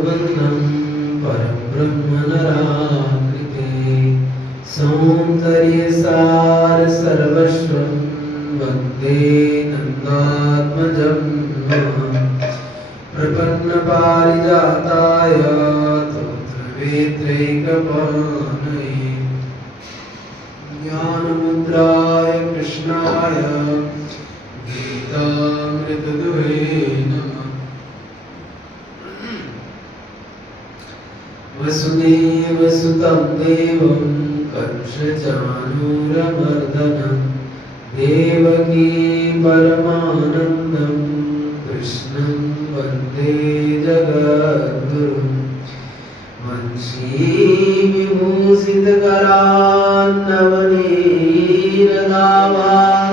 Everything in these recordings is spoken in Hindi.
जगद्वन्दं परं ब्रह्म नराकृते सौन्दर्यसार सर्वस्वं वन्दे नन्दात्मजं प्रपन्नपारिजाताय स्तोत्रवेत्रैकपाणये ज्ञानमुद्राय कृष्णाय गीतामृतदुहे नमः। वसुदेवसुतं देवं कंसचाणूरमर्दनं देवकी परमानन्दं कृष्णं वन्दे जगद्गुरुं वंशीविभूषितकरान्नवनीरदाभां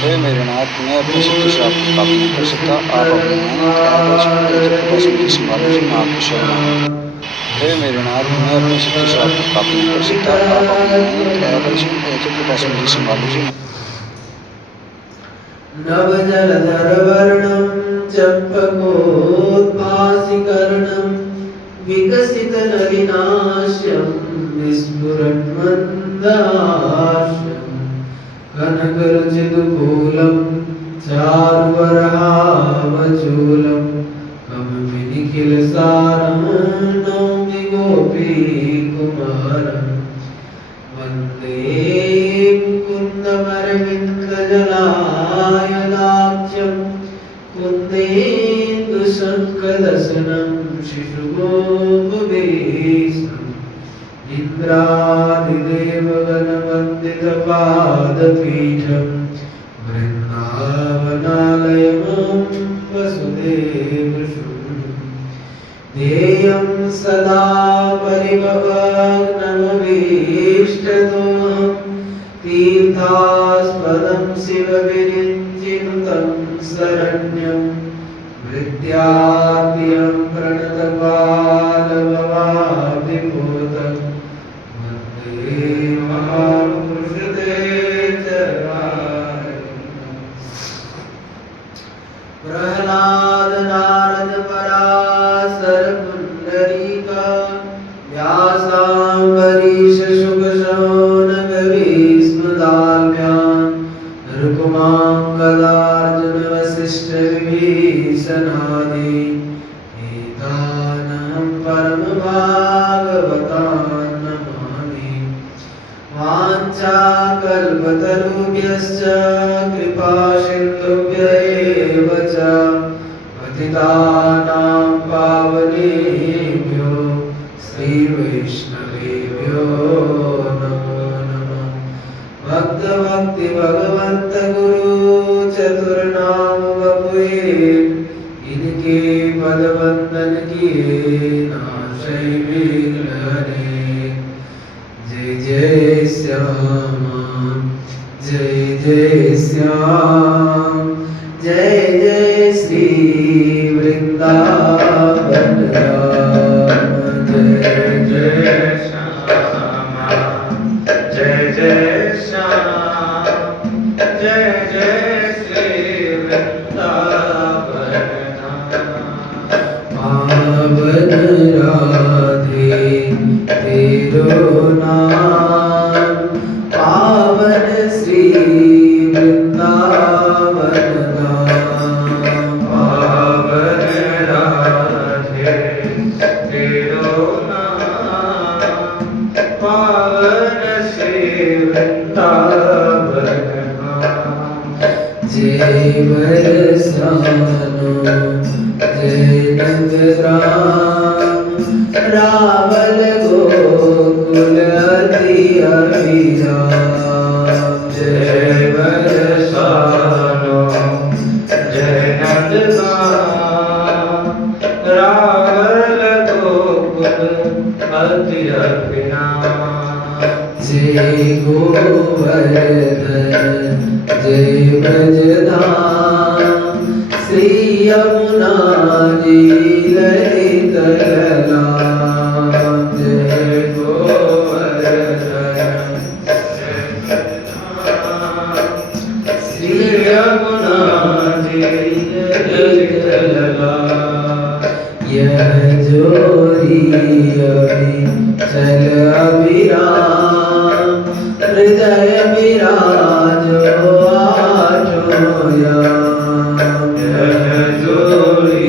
हे मेरे नाथ, मैं अपनी शक्ति से आपकी पाप नहीं कर सकता। आप अपने हे मेरे नाथ, मैं अपनी शक्ति से आपकी पाप नहीं कर सकता। आप अपने कृपा से मुझे संभाल लीजिए। नवजलधरवर्णं चम्पकोद्भासिकर्णं विकसितनलिनाश्यं विस्फुरन्मन्दहास्यं कनकरुचिदुकूलं चारुबरहावचूलं कमपिनिखिलसारं नौमि गोपीकुमारं वन्दे मुकुन्दमरविन्दजलायदाख्यं कुन्देन्दुशङ्खदशनं शिशुगोपवेशम् इन्द्रादिदेवगणवन्दितपादपीठं वृन्दावनालयं वसुदेवसुतं ध्येयं सदा परिभवग्नमभीष्टदोहं तीर्थास्पदं शिवविरिञ्चिनुतं शरण्यं विद्याद्यं प्रणतपालभवाब्धिभूतं वन्दे महापुरुषते चराय। प्रह्लाद नारद पराशर पुण्डरीका व्यासाम्बरीश शुकशौनक भीष्मदाल्म्यान् ऋकुमाङ्गदार्जुन वसिष्ठ विभीषणादि एतानहं परमभागवतान् नमामि। वाञ्छाकल्पतरुभ्यश्च कृपासिन्धुभ्य एव च पतितानां पावनेभ्यो श्रीवैष्णवेभ्यो नमो नमः। भक्ति भगवंत गुरु चतुर्नाम बपुए इनके पद वंदन किए नाशय विग्रहणे। जय जय श्याम जय जय श्याम जय जय श्री वृंदावन राम। जय जय श्याम जय जय जय जय श्री वृंदावन पावन राधे तेरो नाम पावन श्री वृंदावन धाम। पावन राधे तेरो नाम पावन श्री वृंदावन। जय बरसानो जय नंदराम रावल गोकुल अति अभिराम। जय बरसानो जय नंदराम रावल गोकुल अति अभिराम। जय गोवर्धन जय ब्रजधाम श्री यमुना जी ललित ललाम। जय गोवर्धन श्री यमुना जी ललित लगा यह जोरी चल अभिराम हृदय विराजो आठो याम यह जोरी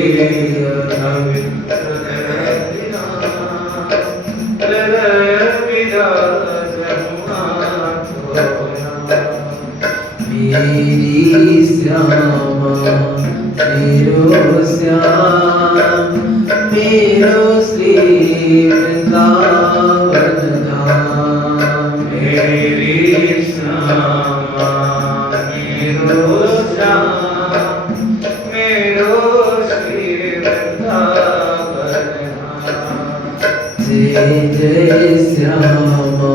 मेरी श्यामा मेरो श्याम मेरो श्री वृंदावन धाम मेरी श्यामा मेरो श्याम मेरो श्री वृंदावन धाम जय जय श्यामा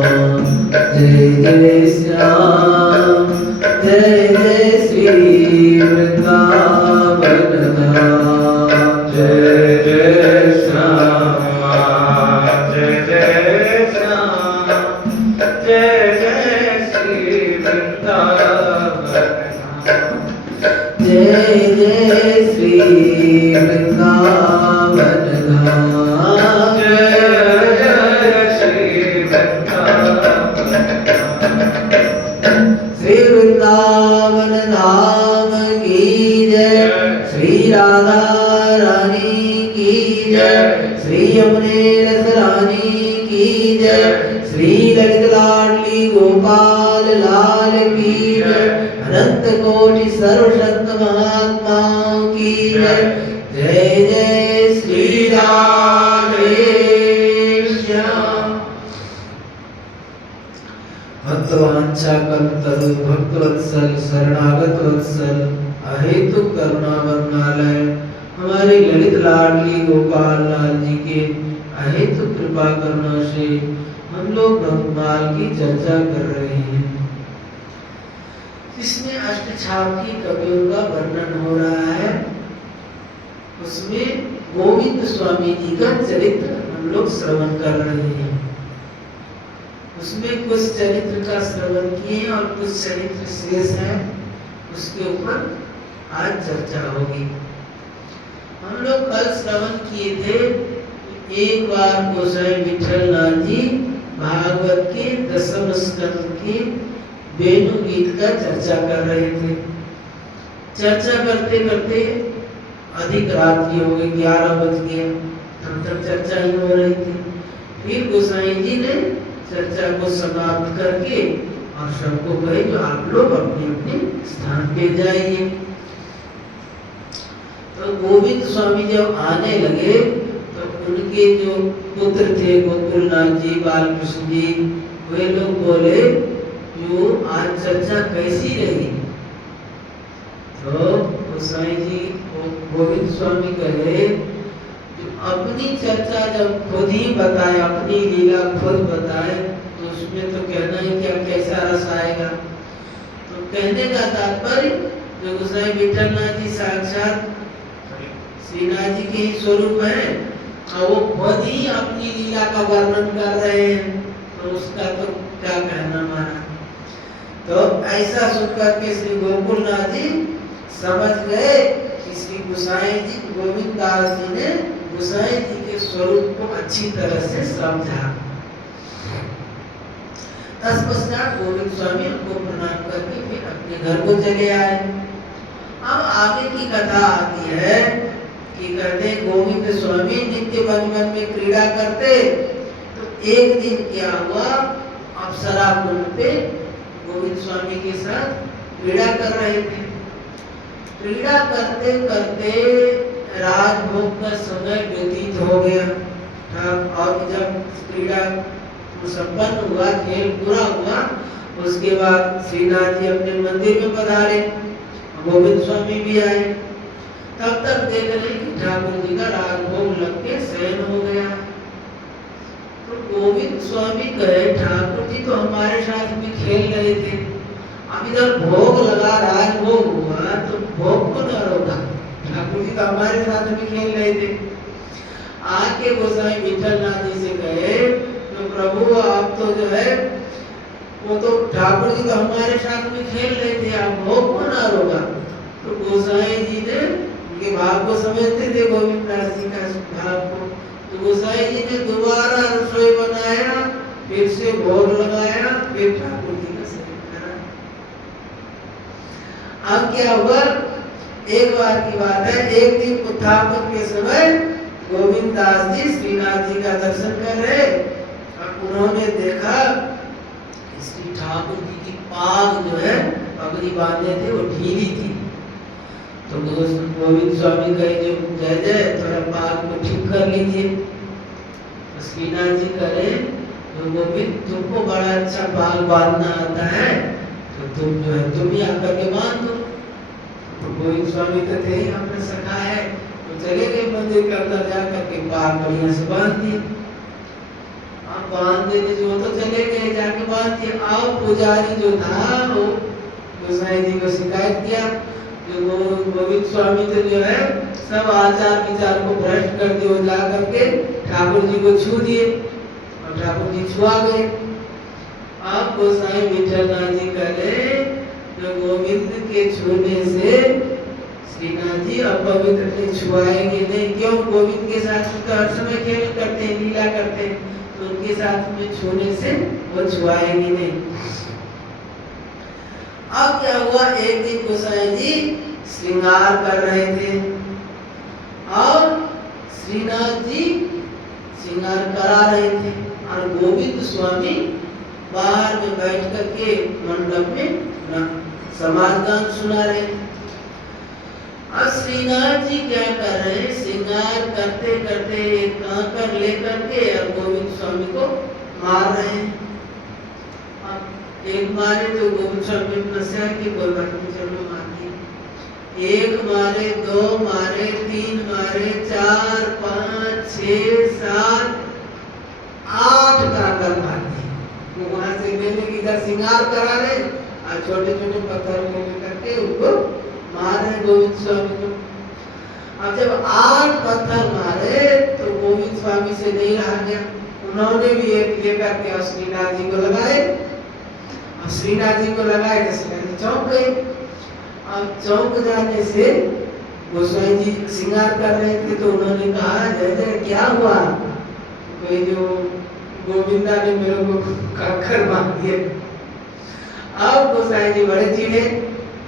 जय जय श्याम जय जय श्री वृंदावन धाम जय जय श्यामा जय जय श्याम जय जय श्री वृंदावन धाम जय जय श्री वृंदावन धाम जय जय श्री वृंदावन श्री वृंदावन धाम की जय श्री राधा रानी की जय श्री यमुने रस रानी की जय श्री ललित लाडली गोपाल लाल की जय अनंत कोटि सर्वशक्त महात्माओं की जय जय जय श्री राधे श्याम भक्तवांछा कल्पतरु भक्तवत्सल शरणागत वत्सल अहेतुक करुणा वरनालय हमारे ललित लाडली गोपाल लाल जी के अहेतुक कृपा करुणा से हम लोग ब्रह्माल की चर्चा कर रहे हैं जिसमें अष्टछाप की कवियों का वर्णन हो रहा है। उसमें गोविंद स्वामी जी का चरित्र हम लोग श्रवण कर रहे हैं। उसमें कुछ चरित्र का श्रवण किए और कुछ चरित्र शेष है, उसके ऊपर आज चर्चा होगी। हम लोग कल श्रवण किए थे एक बार गोसाई विठल नाथ जी भागवत के 10वें स्कंद के वेणु गीत का चर्चा कर रहे थे। चर्चा करते करते अधिक रात्रि हो गई, 11 बज गया, तब तक चर्चा ही हो रही थी। फिर गोसाई जी ने चर्चा को समाप्त करके और सबको कहे जो आप लोग अपने अपने स्थान पे जाइए। तो गोविंद स्वामी जब आने लगे तो उनके जो पुत्र थे गोकुलनाथ जी बालकृष्ण जी, वे लोग बोले जो आज चर्चा कैसी रही। तो गोसाई जी गोविंद स्वामी कहे अपनी चर्चा जब खुद ही बताए, अपनी लीला खुद बताए तो उसमें तो कहना ही क्या, कैसा रस आएगा। तो कहने का तात्पर्य जो गोसाई विठलनाथ जी साक्षात श्रीनाथ जी के ही स्वरूप है और वो खुद ही अपनी लीला का वर्णन कर रहे हैं, तो उसका तो क्या कहना माना। तो ऐसा सुनकर के श्री गोकुलनाथ जी समझ गए कि श्री गोसाई जी गोविंद दास जी ने गोसाई जी के स्वरूप को अच्छी तरह से समझा। तत्पश्चात गोविंद स्वामी उनको प्रणाम करके फिर अपने घर को चले आए। अब आगे की कथा आती है कि कहते गोविंद स्वामी नित्य वन वन में क्रीड़ा करते। तो एक दिन क्या हुआ, अप्सरा कुंड पे गोविंद स्वामी के साथ क्रीड़ा कर रहे थे। क्रीड़ा करते करते राजभोग का समय व्यतीत हो गया और जब क्रीड़ा संपन्न हुआ, खेल पूरा हुआ, उसके बाद श्रीनाथ जी अपने मंदिर में पधारे, गोविंद स्वामी भी आए। तब तक देख रहे कि ठाकुर जी का राजभोग लग के शयन हो गया। तो गोविंद स्वामी कहे ठाकुर जी तो हमारे साथ में खेल रहे थे, अब इधर भोग लगा, राजभोग हुआ तो भोग को न रोका, ठाकुर जी तो हमारे साथ में खेल रहे थे। आके गोसाई विठलनाथ जी से कहे तो प्रभु आप तो जो है वो तो ठाकुर जी तो हमारे साथ में खेल रहे थे, आप वो कौन आ रोगा। तो गोसाई जी ने उनके भाव को समझते थे, गोविंद दास जी का भाव को। तो गोसाई जी ने दोबारा रसोई बनाया, फिर से भोग लगाया, फिर ठाकुर जी का सेवन करा। अब क्या हुआ, एक बार की बात है, एक दिन उत्थापन के समय गोविंद दास जी श्रीनाथ जी का दर्शन कर रहे, और उन्होंने देखा श्री ठाकुर जी की पाग जो है पगड़ी बांधे थे वो ढीली थी। तो गोविंद स्वामी कहे जो जय जय थोड़ा पाग को ठीक कर लीजिए। तो श्रीनाथ जी कहे जो गोविंद तुमको बड़ा अच्छा पाग बांधना आता है, तो तुम जो है तुम ही आकर के बांध दो। तो गोविंद स्वामी तो थे ही अपना सखा है, तो चले गए मंदिर के अंदर जाकर के पाग बढ़िया से बांध दिए। अब बांध देने जो तो चले गए, जाके बांध दिए। अब पुजारी जो था वो गोसाई जी को शिकायत किया, जो गोविंद स्वामी तो जो है सब आचार विचार को भ्रष्ट कर दिए, जा करके ठाकुर जी को छू दिए और ठाकुर जी छुआ गए। अब गोसाई विठलनाथ जी कहे जो गोविंद के छूने से श्रीनाथ जी अपवित्र छुआएंगे नहीं, क्यों? गोविंद के साथ तो हर समय खेल करते हैं, लीला करते हैं, तो उनके साथ में छूने से वो छुआएंगे नहीं। अब क्या हुआ, एक दिन गोसाई जी श्रृंगार कर रहे थे और श्रीनाथ जी श्रृंगार करा रहे थे, और गोविंद स्वामी बाहर में बैठ करके मंडप में समाजगान सुना रहे थे। और श्रीनाथ जी क्या कर रहे हैं, श्रृंगार करते करते एक कांकर लेकर के और गोविंद स्वामी को मार रहे हैं। अब एक मारे तो गोविंद स्वामी नशा की कोई बात नहीं, चलो मार दिए। एक मारे, दो मारे, तीन मारे, 4, 5, 6, 7, 8 कांकर मार दिए। वहां से लेने की इधर श्रृंगार करा रहे और छोटे छोटे पत्थर लेने करके उनको मार रहे गोविंद स्वामी को। अब जब 8 पत्थर मारे तो गोविंद स्वामी से नहीं रहा गया, उन्होंने भी एक लेकर के श्रीनाथ जी को लगाए, और श्रीनाथ जी को लगाए तो श्रीनाथ जी चौंक गए। अब चौंक जाने से गोसाई जी श्रृंगार कर रहे थे, तो उन्होंने कहा जय जय क्या हुआ, कोई जो गोविंदा ने मेरे को काकर मार दिए। अब गोसाई जी बड़े चिढ़े,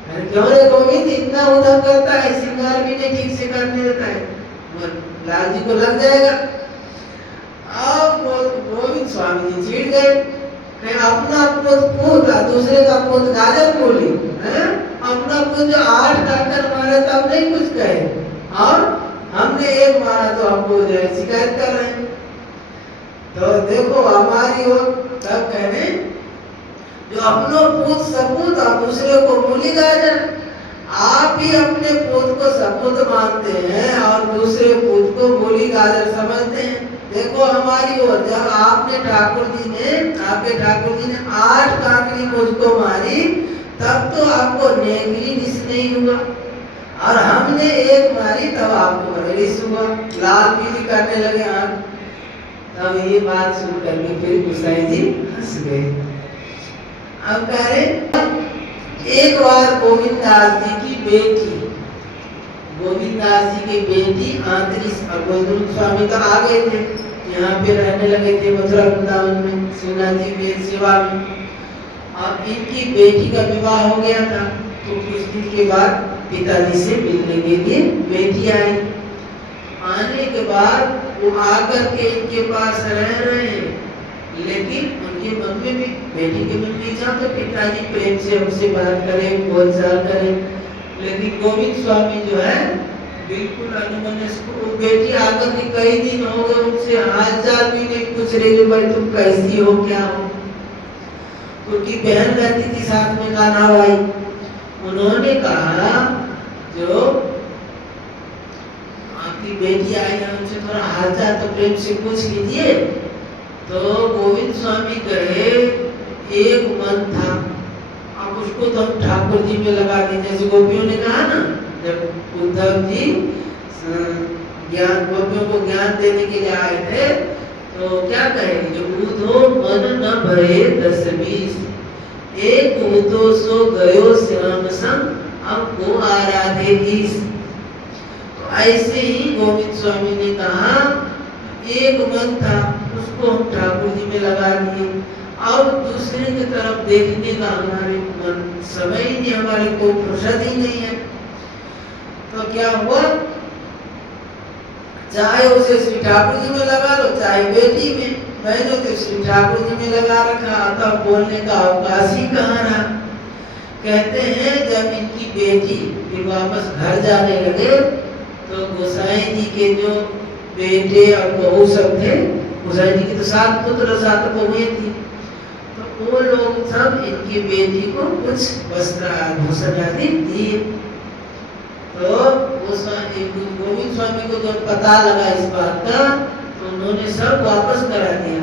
क्यों रे गोविंद इतना उधम करता है, श्रृंगार भी नहीं ठीक से करने देता है, लाल जी को लग जाएगा। अब गोविंद स्वामी जी चिढ़ गए, अपना पोत दूसरे का पोत गाजर बोली, अपना पोत जो 8 काकर मारे तब नहीं कुछ कहे, और हमने एक मारा तो आपको शिकायत कर रहे हैं। तो देखो हमारी हो, तब कहने जो अपनो पूत सपूत और दूसरे को मूली गाजर, आप ही अपने पूत को सपूत मानते हैं और दूसरे पूत को मूली गाजर समझते हैं। देखो हमारी हो, जब आपके ठाकुर जी ने 8 काकरी मुझको मारी, तब तो आपको नेगली रिस नहीं हुआ, और हमने एक मारी तब आपको बड़े रिस हुआ, लाल पीली करने लगे आंख। तब ये बात सुन करके फिर गोसाई जी हंस गए। अब कह रहे एक बार गोविंद दास जी की बेटी, गोविंद दास जी की बेटी आंतरी गोविंद स्वामी तो आ गए थे, यहाँ पे रहने लगे थे मथुरा वृंदावन में श्रीनाथ जी की सेवा में। अब इनकी बेटी का विवाह हो गया था, तो कुछ दिन के बाद पिताजी से मिलने के लिए बेटी आई। आने के बाद वो आकर के इनके पास रह रहे हैं, लेकिन उनके मन में भी, बेटी के मन में इच्छा तो पिताजी प्रेम से हमसे बात करें, बोलचाल करें, लेकिन गोविंद स्वामी जो है बिल्कुल अनुमनस्क। बेटी आकर के कई दिन हो गए, उनसे हालचाल भी नहीं पूछ रही, भाई तुम कैसी हो, क्या हो। उनकी बहन रहती थी साथ में, कान्हा भाई, उन्होंने कहा जो आपकी बेटी आई है उनसे थोड़ा हालचाल तो प्रेम से पूछ लीजिए। तो गोविंद स्वामी कहे एक मन था, अब उसको तो हम ठाकुर जी में लगा दी, जैसे गोपियों ने कहा ना, जब उद्धव जी ज्ञान गोपियों को ज्ञान देने के लिए आए थे, तो क्या कहे जो ऊधो मन न भरे 10-20, एक तो सो गयो श्याम संग, अब को आराधे ईश। तो ऐसे ही गोविंद स्वामी ने कहा, एक मन था उसको हम ठाकुर जी में लगा दिए, अब दूसरे की तरफ देखने का हमारे मन समय ही नहीं, हमारे को फुर्सत ही नहीं है। तो क्या हुआ, चाहे उसे श्री ठाकुर जी में लगा लो, चाहे बेटी में, मैंने तो श्री ठाकुर जी में लगा रखा, अतः बोलने का अवकाश ही कहाँ रहा। कहते हैं जब इनकी बेटी फिर वापस घर जाने लगे तो गोसाई जी के जो बेटे और बहू सब थे, गोसाई जी की तो 7 पुत्र 7 बहुएं थी, तो वो लोग सब इनकी बेटी को कुछ वस्त्र आभूषण आदि दिए। तो गोविंद स्वामी को जब पता लगा इस बात का, तो उन्होंने सब वापस करा दिया।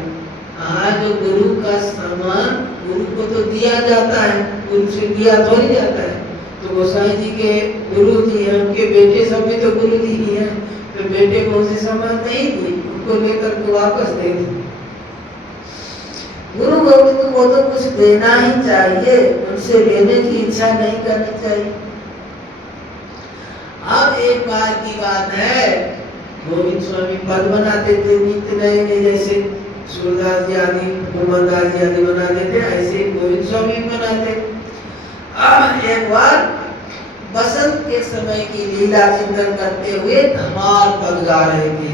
आज गुरु का सामान गुरु को तो दिया जाता है, गुरु से दिया थोड़ी जाता है। तो गोसाई जी के गुरु जी हैं, उनके बेटे सब भी तो गुरु जी ही हैं, तो बेटे को उसे सामान नहीं दी, उनको लेकर के वापस दे दी। गुरु गोविंद को तो कुछ देना ही चाहिए, उनसे लेने की इच्छा नहीं करनी चाहिए। अब एक बार की बात है, गोविंद स्वामी पद बनाते थे नित्य नए नए, जैसे सूरदास जी आदि कुमारदास जी आदि बना देते, ऐसे गोविंद स्वामी बनाते। एक बार बसंत के समय की लीला चिंतन करते हुए धमार पद गा रहे थे।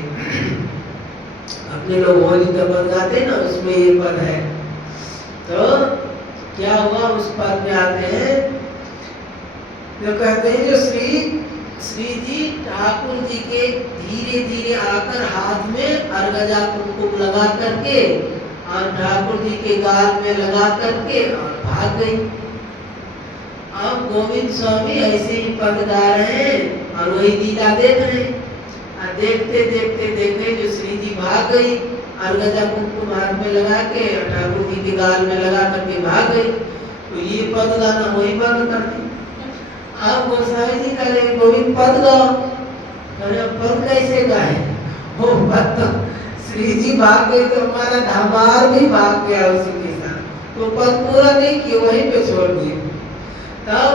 अपने लोग होली का पद गाते ना, उसमें ये पद है। तो क्या हुआ, उस पद में आते हैं जो कहते हैं, जो श्री जी ठाकुर जी के धीरे धीरे आकर हाथ में अर्गजा कुमकुम लगा करके और ठाकुर जी के गाल में लगा करके और भाग गई। अब गोविंद स्वामी ऐसे ही पद गा रहे हैं और वही लीला देख रहे हैं। देखते देखते देखते जो श्री जी भाग गई, अर्गजा कुमकुम हाथ में लगा के ठाकुर जी के गाल में लगा करके भाग गई, तो ये पद गाना वही बंद कर दी। अब गोसाई जी कहे गोविंद पद गाओ, अरे पद कैसे गाए, वो पद तो श्री जी भाग गए तो हमारा धमार भी भाग गया उसी के साथ, तो पद पूरा नहीं किए, वहीं पे छोड़ दिए। तब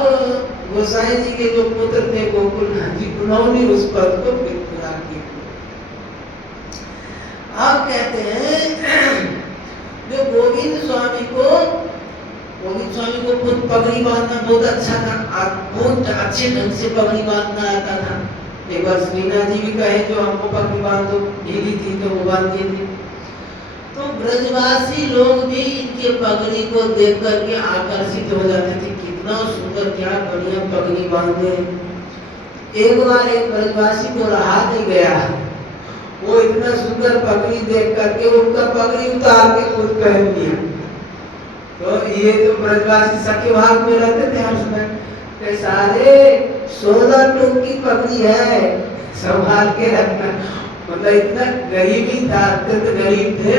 गोसाई जी के जो पुत्र थे गोकुलनाथ जी, उन्होंने उस पद को फिर पूरा किया। अब कहते हैं जो गोविंद स्वामी को खुद पगड़ी बांधना बहुत अच्छा था, बहुत अच्छे ढंग से पगड़ी बांधना आता था। एक बार श्रीनाथ जी भी कहे जो हमको पगड़ी बांध दो, ढीली थी तो वो बांध दिए थे। तो ब्रजवासी लोग भी इनके पगड़ी को देख करके आकर्षित हो जाते थे, कितना सुंदर, क्या बढ़िया पगड़ी बांधे। एक बार एक ब्रजवासी को रहा नहीं गया, वो इतना सुंदर पगड़ी देख करके उनका पगड़ी उतार के खुद पहन लिया। तो ये तो ब्रजवासी सके भाग में रहते थे हर समय, सारे 16 टूक की पगड़ी है, संभाल के रखना। मतलब इतना गरीबी था, अत्यंत गरीब थे।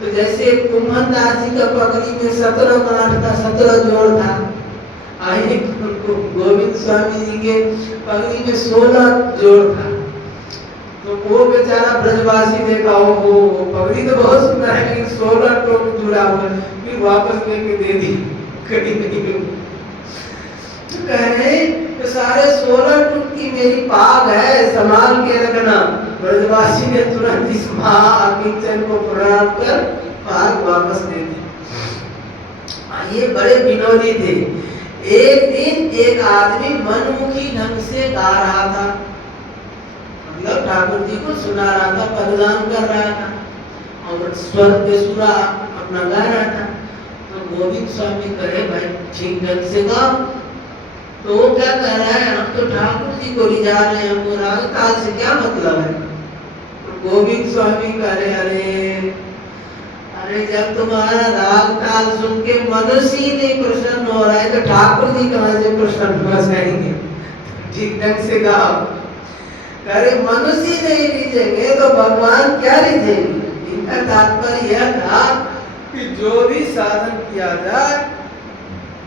तो जैसे कुंभन दास जी का पगड़ी में 17 गांठ था, 17 जोड़ था, आइए गोविंद स्वामी जी के पगड़ी में 16 जोड़ था। तो वो बेचारा ब्रजवासी देखा, वो पगड़ी तो बहुत सुंदर है लेकिन 16 टोक जुड़ा हुआ है, फिर वापस लेके दे दी। तो कह रहे तो सारे 16 टूक की मेरी पाग है, संभाल के रखना। ब्रजवासी ने तुरंत इस महाकिंचन को प्रणाम कर पाग वापस दे दी। ये बड़े विनोदी थे। एक दिन एक आदमी मनमुखी ढंग से गा रहा था, मतलब ठाकुर जी को सुना रहा था, पदगान कर रहा था और स्वर पे सुरा अपना गा रहा था। तो गोविंद स्वामी कहे भाई ठीक ढंग से गाओ। तो वो क्या कह रहा है, हम तो ठाकुर जी को रिझा रहे हैं, हमको राग ताल से क्या मतलब है। तो गोविंद स्वामी कह रहे अरे जब तुम्हारा राग ताल सुन के मनुष्य ही नहीं प्रसन्न हो रहा है तो ठाकुर जी कहाँ से प्रसन्न हो जाएंगे। ठीक ढंग से गाओ। अरे मनुष्य नहीं रिझेंगे तो भगवान क्या रिझेंगे। इनका तात्पर्य यह था कि जो भी साधन किया जाए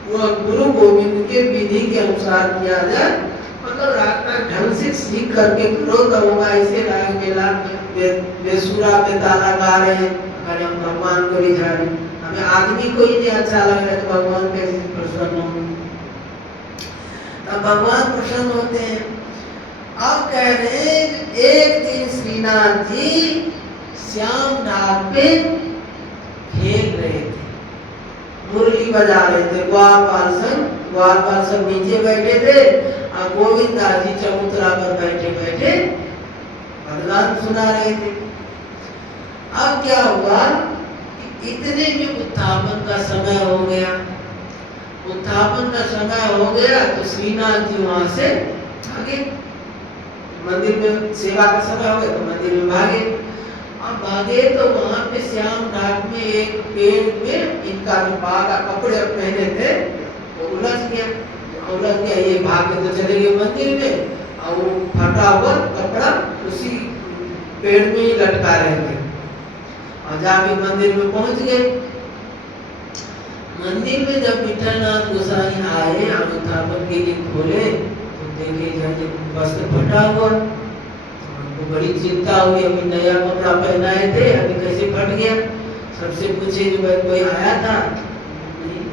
वह गुरु गोविंद के विधि के अनुसार किया जाए, मतलब राग का ढंग से सीख करके करो तो होगा। ऐसे राग मेला बेसुरा बेताला गा रहे हैं, अरे हम भगवान को रिझा रहे, हम अब आदमी को ही नहीं अच्छा लग रहा है तो भगवान कैसे प्रसन्न होंगे? तब भगवान प्रसन्न होते हैं। अब कह रहे हैं एक दिन श्रीनाथ जी श्याम घाट पे खेल रहे थे, मुरली बजा रहे थे, ग्वालपाल सब नीचे बैठे थे और गोविंद दास जी चबूतरा पर बैठे बैठे भगवान सुना रहे थे। अब क्या हुआ कि इतने में उत्थापन का समय हो गया। उत्थापन का समय हो गया तो श्रीनाथ जी वहां से भागे, मंदिर में सेवा का समय हो गया तो मंदिर में भागे। अब भागे तो वहां पे श्याम घाट में एक पेड़ में इनका बागा कपड़े पहने थे वो उलझ गया, ये भागे तो चले गए मंदिर में और वो फटा हुआ कपड़ा उसी पेड़ में ही लटका रहे थे और जाके मंदिर में पहुंच गए। मंदिर में जब विठलनाथ गोसाई आए और उत्थापन के लिए खोले तो देखे जाके वस्त्र फटा हुआ, उनको बड़ी चिंता हुई, अभी नया कपड़ा पहनाए थे अभी कैसे फट गया। सबसे पूछे जो भाई कोई आया था? नहीं,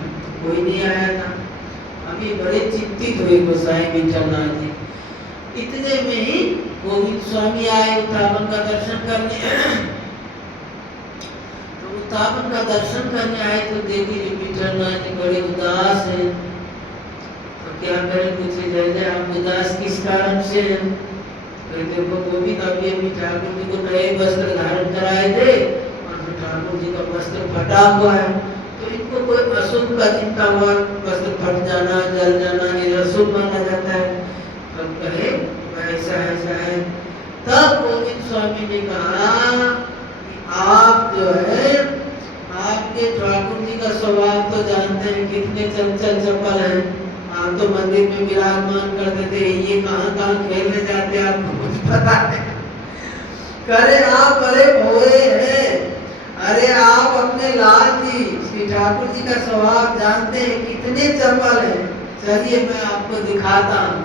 कोई नहीं आया था। अभी बड़े चिंतित हुए गोसाई विठलनाथ जी। इतने में ही गोविंद स्वामी आए उत्थापन का दर्शन करने। उत्थापन का दर्शन करने आए तो देखी विठलनाथ जी बड़े उदास हैं। तो क्या करें? पूछे जय आप उदास किस कारण से हैं? तो देखो गोविंद अभी ठाकुर जी को नए वस्त्र धारण कराए थे और ठाकुर जी का वस्त्र फटा हुआ है तो इनको कोई अशुभ का चिंता हुआ, वस्त्र फट जाना जल जाना ये अशुभ माना जाता है। तब कहे ऐसा है। तब गोविंद स्वामी ने कहा आप जो है आपके ठाकुर जी का स्वभाव तो जानते हैं कितने चंचल चपल हैं। आप तो मंदिर में विराजमान कर देते, ये कहाँ खेलने जाते आपको कुछ पता है? करे आप बड़े भोले हैं। अरे आप अपने लाल जी श्री ठाकुर जी का स्वभाव जानते हैं कितने चपल हैं। चलिए मैं आपको दिखाता हूँ।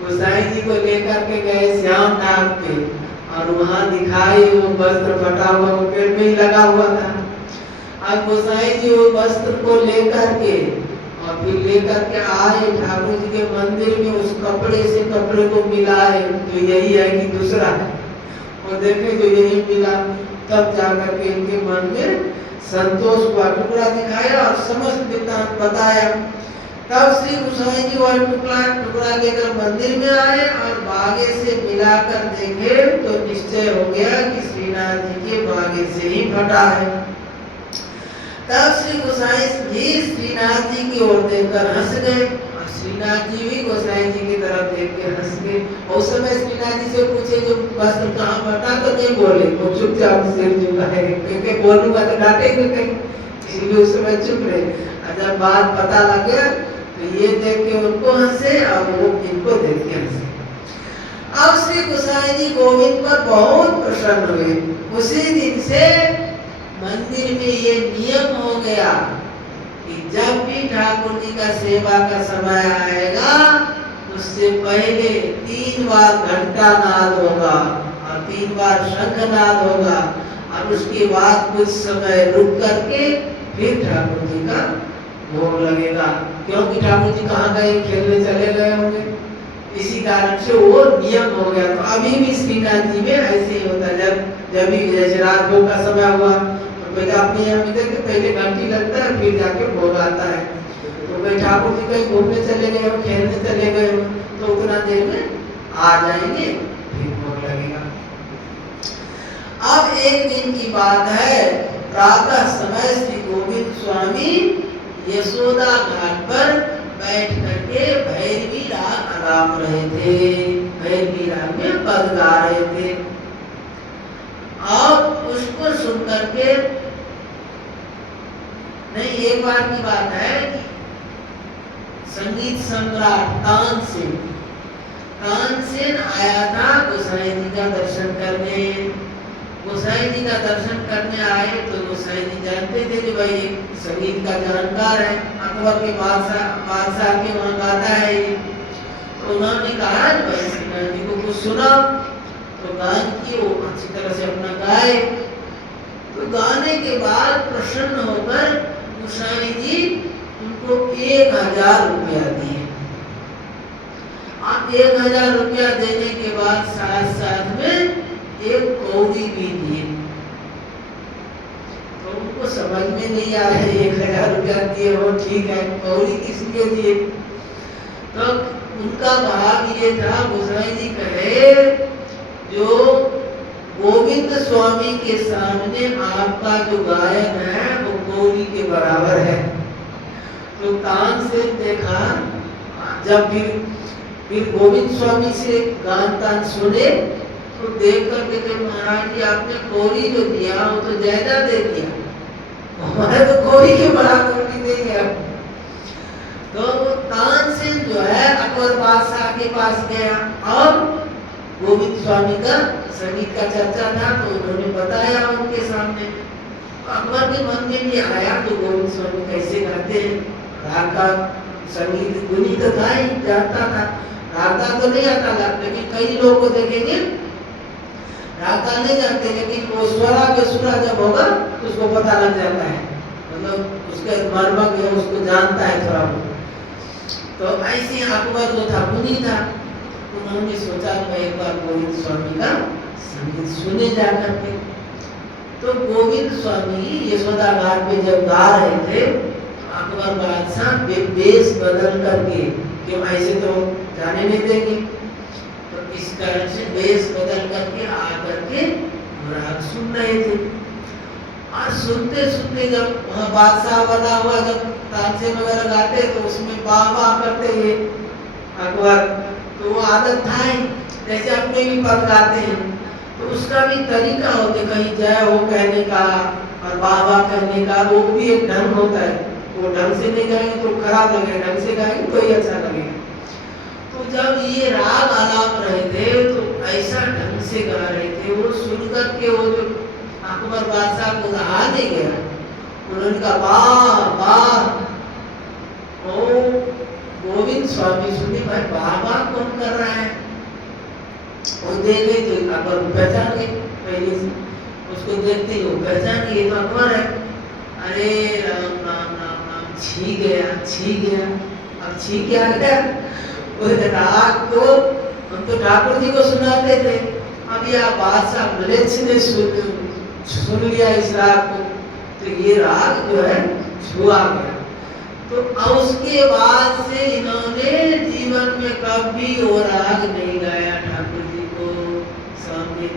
गोसाई जी को लेकर के गए श्याम घाट पे और वहां दिखाई वो वस्त्र फटा हुआ वो पेड़ में ही लगा हुआ था। अब गोसाई जी वो वस्त्र को लेकर के और फिर लेकर के आए ठाकुर जी के मंदिर में, उस कपड़े से कपड़े को मिलाए तो यही है कि दूसरा है, और देखे जो यही मिला। तब जाकर के इनके मन में संतोष हुआ, टुकड़ा दिखाया और समस्त वृत्तांत बताया। तब श्री गोसाई जी वह टुकड़ा लेकर मंदिर में आए और बागे से मिलाकर देखे तो निश्चय हो गया कि श्रीनाथ जी के बागे से ही फटा है। तब श्री गोसाई जी श्रीनाथ जी की ओर देखकर हंस गए और श्रीनाथ जी भी गोसाई जी की तरफ देख के हंस गए। उस समय श्रीनाथ जी से पूछे जो वस्त्र कहाँ फटा तो नहीं बोले, वो चुपचाप सिर झुकाए क्योंकि बोलूंगा तो डांटेंगे कहीं, इसलिए उस समय चुप रहे। जब बात पता लग गया तो ये देख के उनको हंसे और वो इनको देख के हंसे। अब श्री गोसाई जी गोविंद पर बहुत प्रसन्न हुए। उसी दिन से मंदिर में ये नियम हो गया कि जब भी ठाकुर जी का सेवा का समय आएगा उससे पहले 3 बार घंटा नाद होगा और 3 बार शंख नाद होगा और उसके बाद कुछ समय रुक करके फिर ठाकुर जी का भोग लगेगा, क्योंकि ठाकुर जी कहाँ गए? खेलने चले गए होंगे। इसी कारण से वो नियम हो गया। तो अभी भी श्रीनाथ जी में ऐसे ही होता है। जब भी जैसे रात भोग का समय हुआ तो पहले अपने यहाँ भी देखते पहले घंटी लगता है फिर जाके भोग आता है। तो भाई ठाकुर जी कहीं घूमने चले गए हो, खेलने चले गए हो तो उतना देर में आ जाएंगे फिर भोग लगेगा। अब एक दिन की बात है, प्रातः समय श्री गोविंद स्वामी यशोदा घाट पर बैठ करके भैरवी राग आलाप रहे थे, भैरवी राग में पद गा रहे थे। अब उसको सुन करके नहीं, एक बार की बात है कि संगीत सम्राट तानसेन आया था गोसाई जी का दर्शन करने। गोसाई जी का दर्शन करने आए तो गोसाई जी जानते थे कि भाई संगीत का जानकार है, अकबर के बादशाह के वहाँ गाता है ये। तो उन्होंने कहा भाई श्रीनाथ जी को कुछ सुना तो गान की वो अच्छी तरह से अपना गाए। तो गाने के बाद प्रसन्न होकर गोसाई जी उनको 1000 रुपया दिए। अब 1000 रुपया देने के बाद साथ साथ में एक कौड़ी भी दिए। तो उनको समझ में नहीं आया 1000 रुपया दिए हो ठीक है, कौड़ी किस लिए दिए? तो उनका भाव ये था, गोसाई जी कहे जो गोविंद स्वामी के सामने आपका जो गायन है वो कौड़ी के बराबर है। तो तान से देखा, जब फिर गोविंद स्वामी से गान तान सुने तो देख कर के महाराज जी आपने कौड़ी जो दिया वो तो ज्यादा दे दिया, हमारे तो कौड़ी के बराबर भी नहीं है। तो तान से जो है अकबर बादशाह के पास गया और गोविंद स्वामी का संगीत का चर्चा था तो उन्होंने बताया उनके सामने। अकबर के मन में भी आया तो गोविंद स्वामी कैसे गाते हैं, राग का संगीत गुनी तो था ही, जानता था, रागता तो नहीं आता था, लेकिन कई लोगों को देखेंगे रागता नहीं जानते, लेकिन वो स्वरा बेसुरा जब होगा तो उसको पता लग जाता है, मतलब उसके मर्मक है उसको जानता है थोड़ा बहुत। तो ऐसे अकबर जो था मुनि था, उन्होंने सोचा मैं एक बार गोविंद स्वामी का संगीत सुने जा करके। तो गोविंद स्वामी यशोदा घाट पे जब गा रहे थे अकबर बादशाह वेश बदल करके, क्यों ऐसे तो जाने नहीं देंगे, तो इस कारण से वेश बदल करके आकर के राग सुन रहे थे। और सुनते सुनते जब वहाँ बादशाह बना हुआ जब तानसेन वगैरह गाते तो उसमें बाबा करते हैं अकबर, तो वो आदत था ही, जैसे अपने भी पद गाते हैं तो उसका भी तरीका होता है, कहीं जय हो कहने का और बाबा कहने का, वो भी एक ढंग होता है। वो ढंग से नहीं गाएंगे तो खराब लगेगा, ढंग से गाएंगे तो ही अच्छा लगेगा। तो जब ये राग आलाप रहे थे तो ऐसा ढंग से गा रहे थे, वो सुनकर के वो जो अकबर बादशाह को रहा नहीं गया, उन्होंने कहा वाह वाह। ओ गोविंद स्वामी सुने भाई बाबा कौन कर रहा है, वो देखे तो अकबर को पहचान गए, पहले से उसको देखते ही वो पहचान गए तो अकबर है। अरे राम राम राम राम, छी गया छी गया। अब छी क्या गया, वो राग तो हम तो ठाकुर जी को सुनाते थे, अब यह बादशाह मलेच्छ ने सुन लिया इस राग को, तो ये राग जो है छुआ गया। तो उसके बाद से इन्होंने जीवन में कभी वो राग नहीं गाया ठाकुर जी को सामने,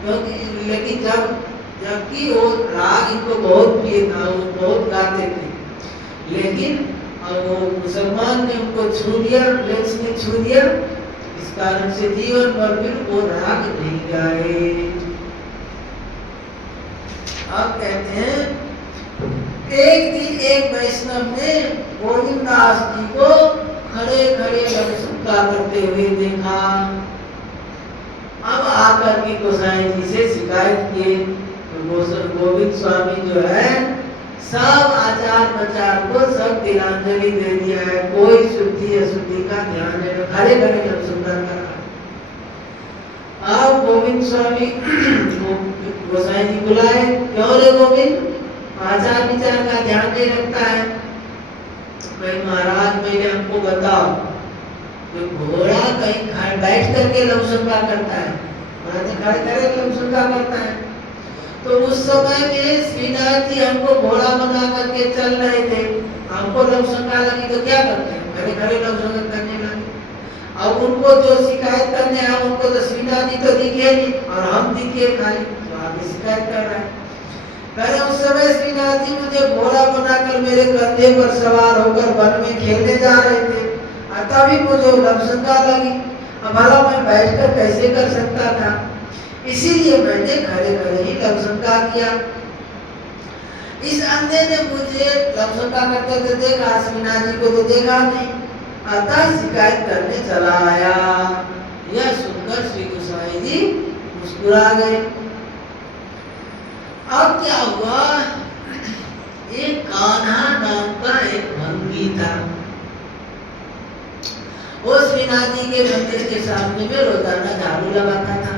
क्योंकि लेकिन जबकि वो राग इनको बहुत प्रिय था, वो बहुत गाते थे, लेकिन अब वो मुसलमान ने उनको छू लिया, लेंस ने छू दिया, इस कारण से जीवन भर फिर वो राग नहीं गाए। अब कहते हैं एक दिन एक वैष्णव ने गोविंदास जी को खड़े खड़े लक्ष्मणा करते हुए देखा। अब आकर के गोसाई जी से शिकायत किए तो गोविंद स्वामी जो है सब आचार प्रचार को सब तिलांजलि दे दिया है, कोई शुद्धि अशुद्धि का ध्यान नहीं, खड़े खड़े लक्ष्मणा कर रहा। अब गोविंद स्वामी गोसाई जी बुलाए, क्यों रे गोविंद, आचार विचार का ध्यान नहीं रखता है? भाई महाराज मेरे हमको बताओ, तो घोड़ा कहीं बैठ करके लवसंगा करता है, घोड़ा तो खड़े खड़े लवसंगा करता है। तो उस समय में श्रीनाथ जी हमको घोड़ा बना करके चल रहे थे, हमको लवसंगा लगी तो क्या करते हैं, खड़े खड़े लवसंगा करने लगे। अब उनको जो शिकायत करने हैं उनको तो श्रीनाथ जी तो दिखे नहीं और हम दिखे खाली, तो आगे शिकायत कर रहे हैं। पहले उस समय श्रीनाथ जी मुझे घोड़ा बनाकर मेरे कंधे पर सवार होकर वन में खेलने जा रहे थे, तभी मुझे लवसंगा लगी। अब भला मैं बैठकर कैसे कर सकता था, इसीलिए मैंने खड़े खड़े ही लवसंगा किया। इस अंधे ने मुझे लवसंगा करते थे देखा, श्रीनाथ जी को तो देखा नहीं, अतः शिकायत करने चला आया। यह सुनकर श्री गोसाई जी मुस्कुरा गए। अब क्या हुआ, एक कान्हा नाम का एक भंगी था, वो श्रीनाथ जी के मंदिर के सामने में रोजाना झाड़ू लगाता था।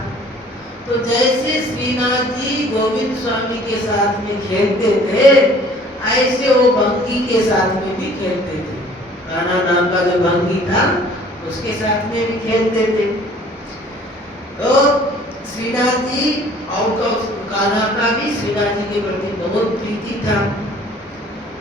तो जैसे श्रीनाथ जी गोविंद स्वामी के साथ में खेलते थे, ऐसे वो भंगी के साथ में भी खेलते थे। कान्हा नाम का जो भंगी था उसके साथ में भी खेलते थे। तो श्रीनाथ जी और कान्हा का भी श्रीनाथ जी के प्रति बहुत प्रीति था।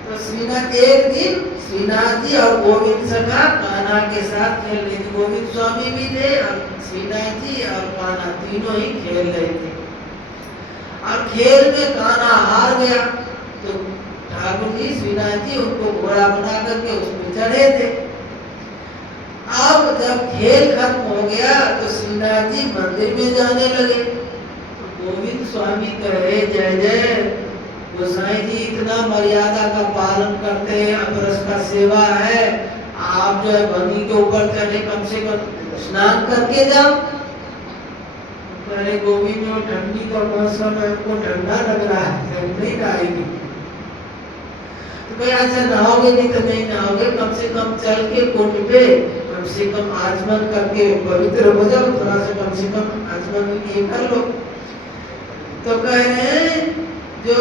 तो श्रीनाथ एक दिन श्रीनाथ जी और गोविंद सखा कान्हा के साथ खेल रहे थे। गोविंद स्वामी भी थे और श्रीनाथ जी और कान्हा तीनों ही खेल रहे थे। और खेल में कान्हा हार गया तो ठाकुर जी श्रीनाथ जी उनको घोड़ा बना करके उसमें चढ़े थे। अब जब खेल खत्म हो गया तो श्रीनाथ जी मंदिर में जाने लगे। तो गोविंद स्वामी कहे, जय जय गोसाई जी इतना मर्यादा का पालन करते हैं, अपरस का सेवा है, आप जो है बनी के ऊपर चढ़े, कम से कम स्नान करके जाओ। अरे गोविंद में ठंडी का मौसम है, हमको ठंडा लग रहा है, नहीं आएगी। तो भाई अच्छा नहाओगे नहीं तो नहीं नहाओगे, कम से कम चल के कुंड पे कम से कम आचमन करके पवित्र हो जाओ, थोड़ा सा कम से कम आचमन ये कर लो। तो कह रहे हैं जो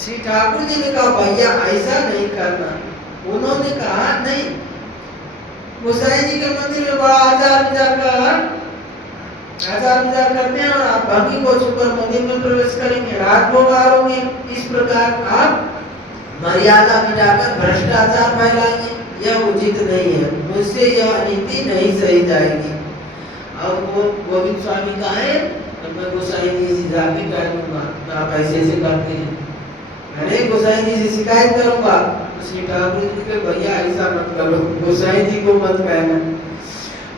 श्री ठाकुर जी ने कहा भैया ऐसा नहीं करना। उन्होंने कहा नहीं, गोसाई जी के मंदिर में बड़ा आचार विचार करते हैं और आप भंगी को छुपकर मंदिर में प्रवेश करेंगे, रात को मारोगे, इस प्रकार आप मर्यादा मिटाकर भ्रष्टाचार फैलाएंगे, यह उचित नहीं है, मुझसे यह नीति नहीं सही जाएगी। और वो गोविंद स्वामी का है तो मैं गोसाई जी से जाके कह दूंगा आप ऐसे ऐसे करते हैं, अरे गोसाई जी से शिकायत करूंगा। तो श्री ठाकुर जी के भैया ऐसा मत करो, गोसाई जी को मत कहना।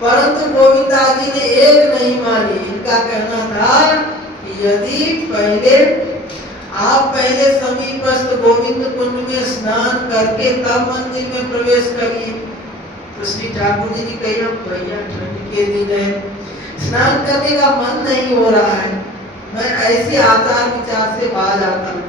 परंतु गोविंदास जी ने एक नहीं मानी। इनका कहना था कि यदि आप पहले समीपस्थ गोविंद कुंड में स्नान करके तब मंदिर में प्रवेश करिए। तो श्री ठाकुर जी ने कहा भैया ठंड के दिन है, स्नान करने का मन नहीं हो रहा है, मैं ऐसे आचार विचार से बाज आता हूँ।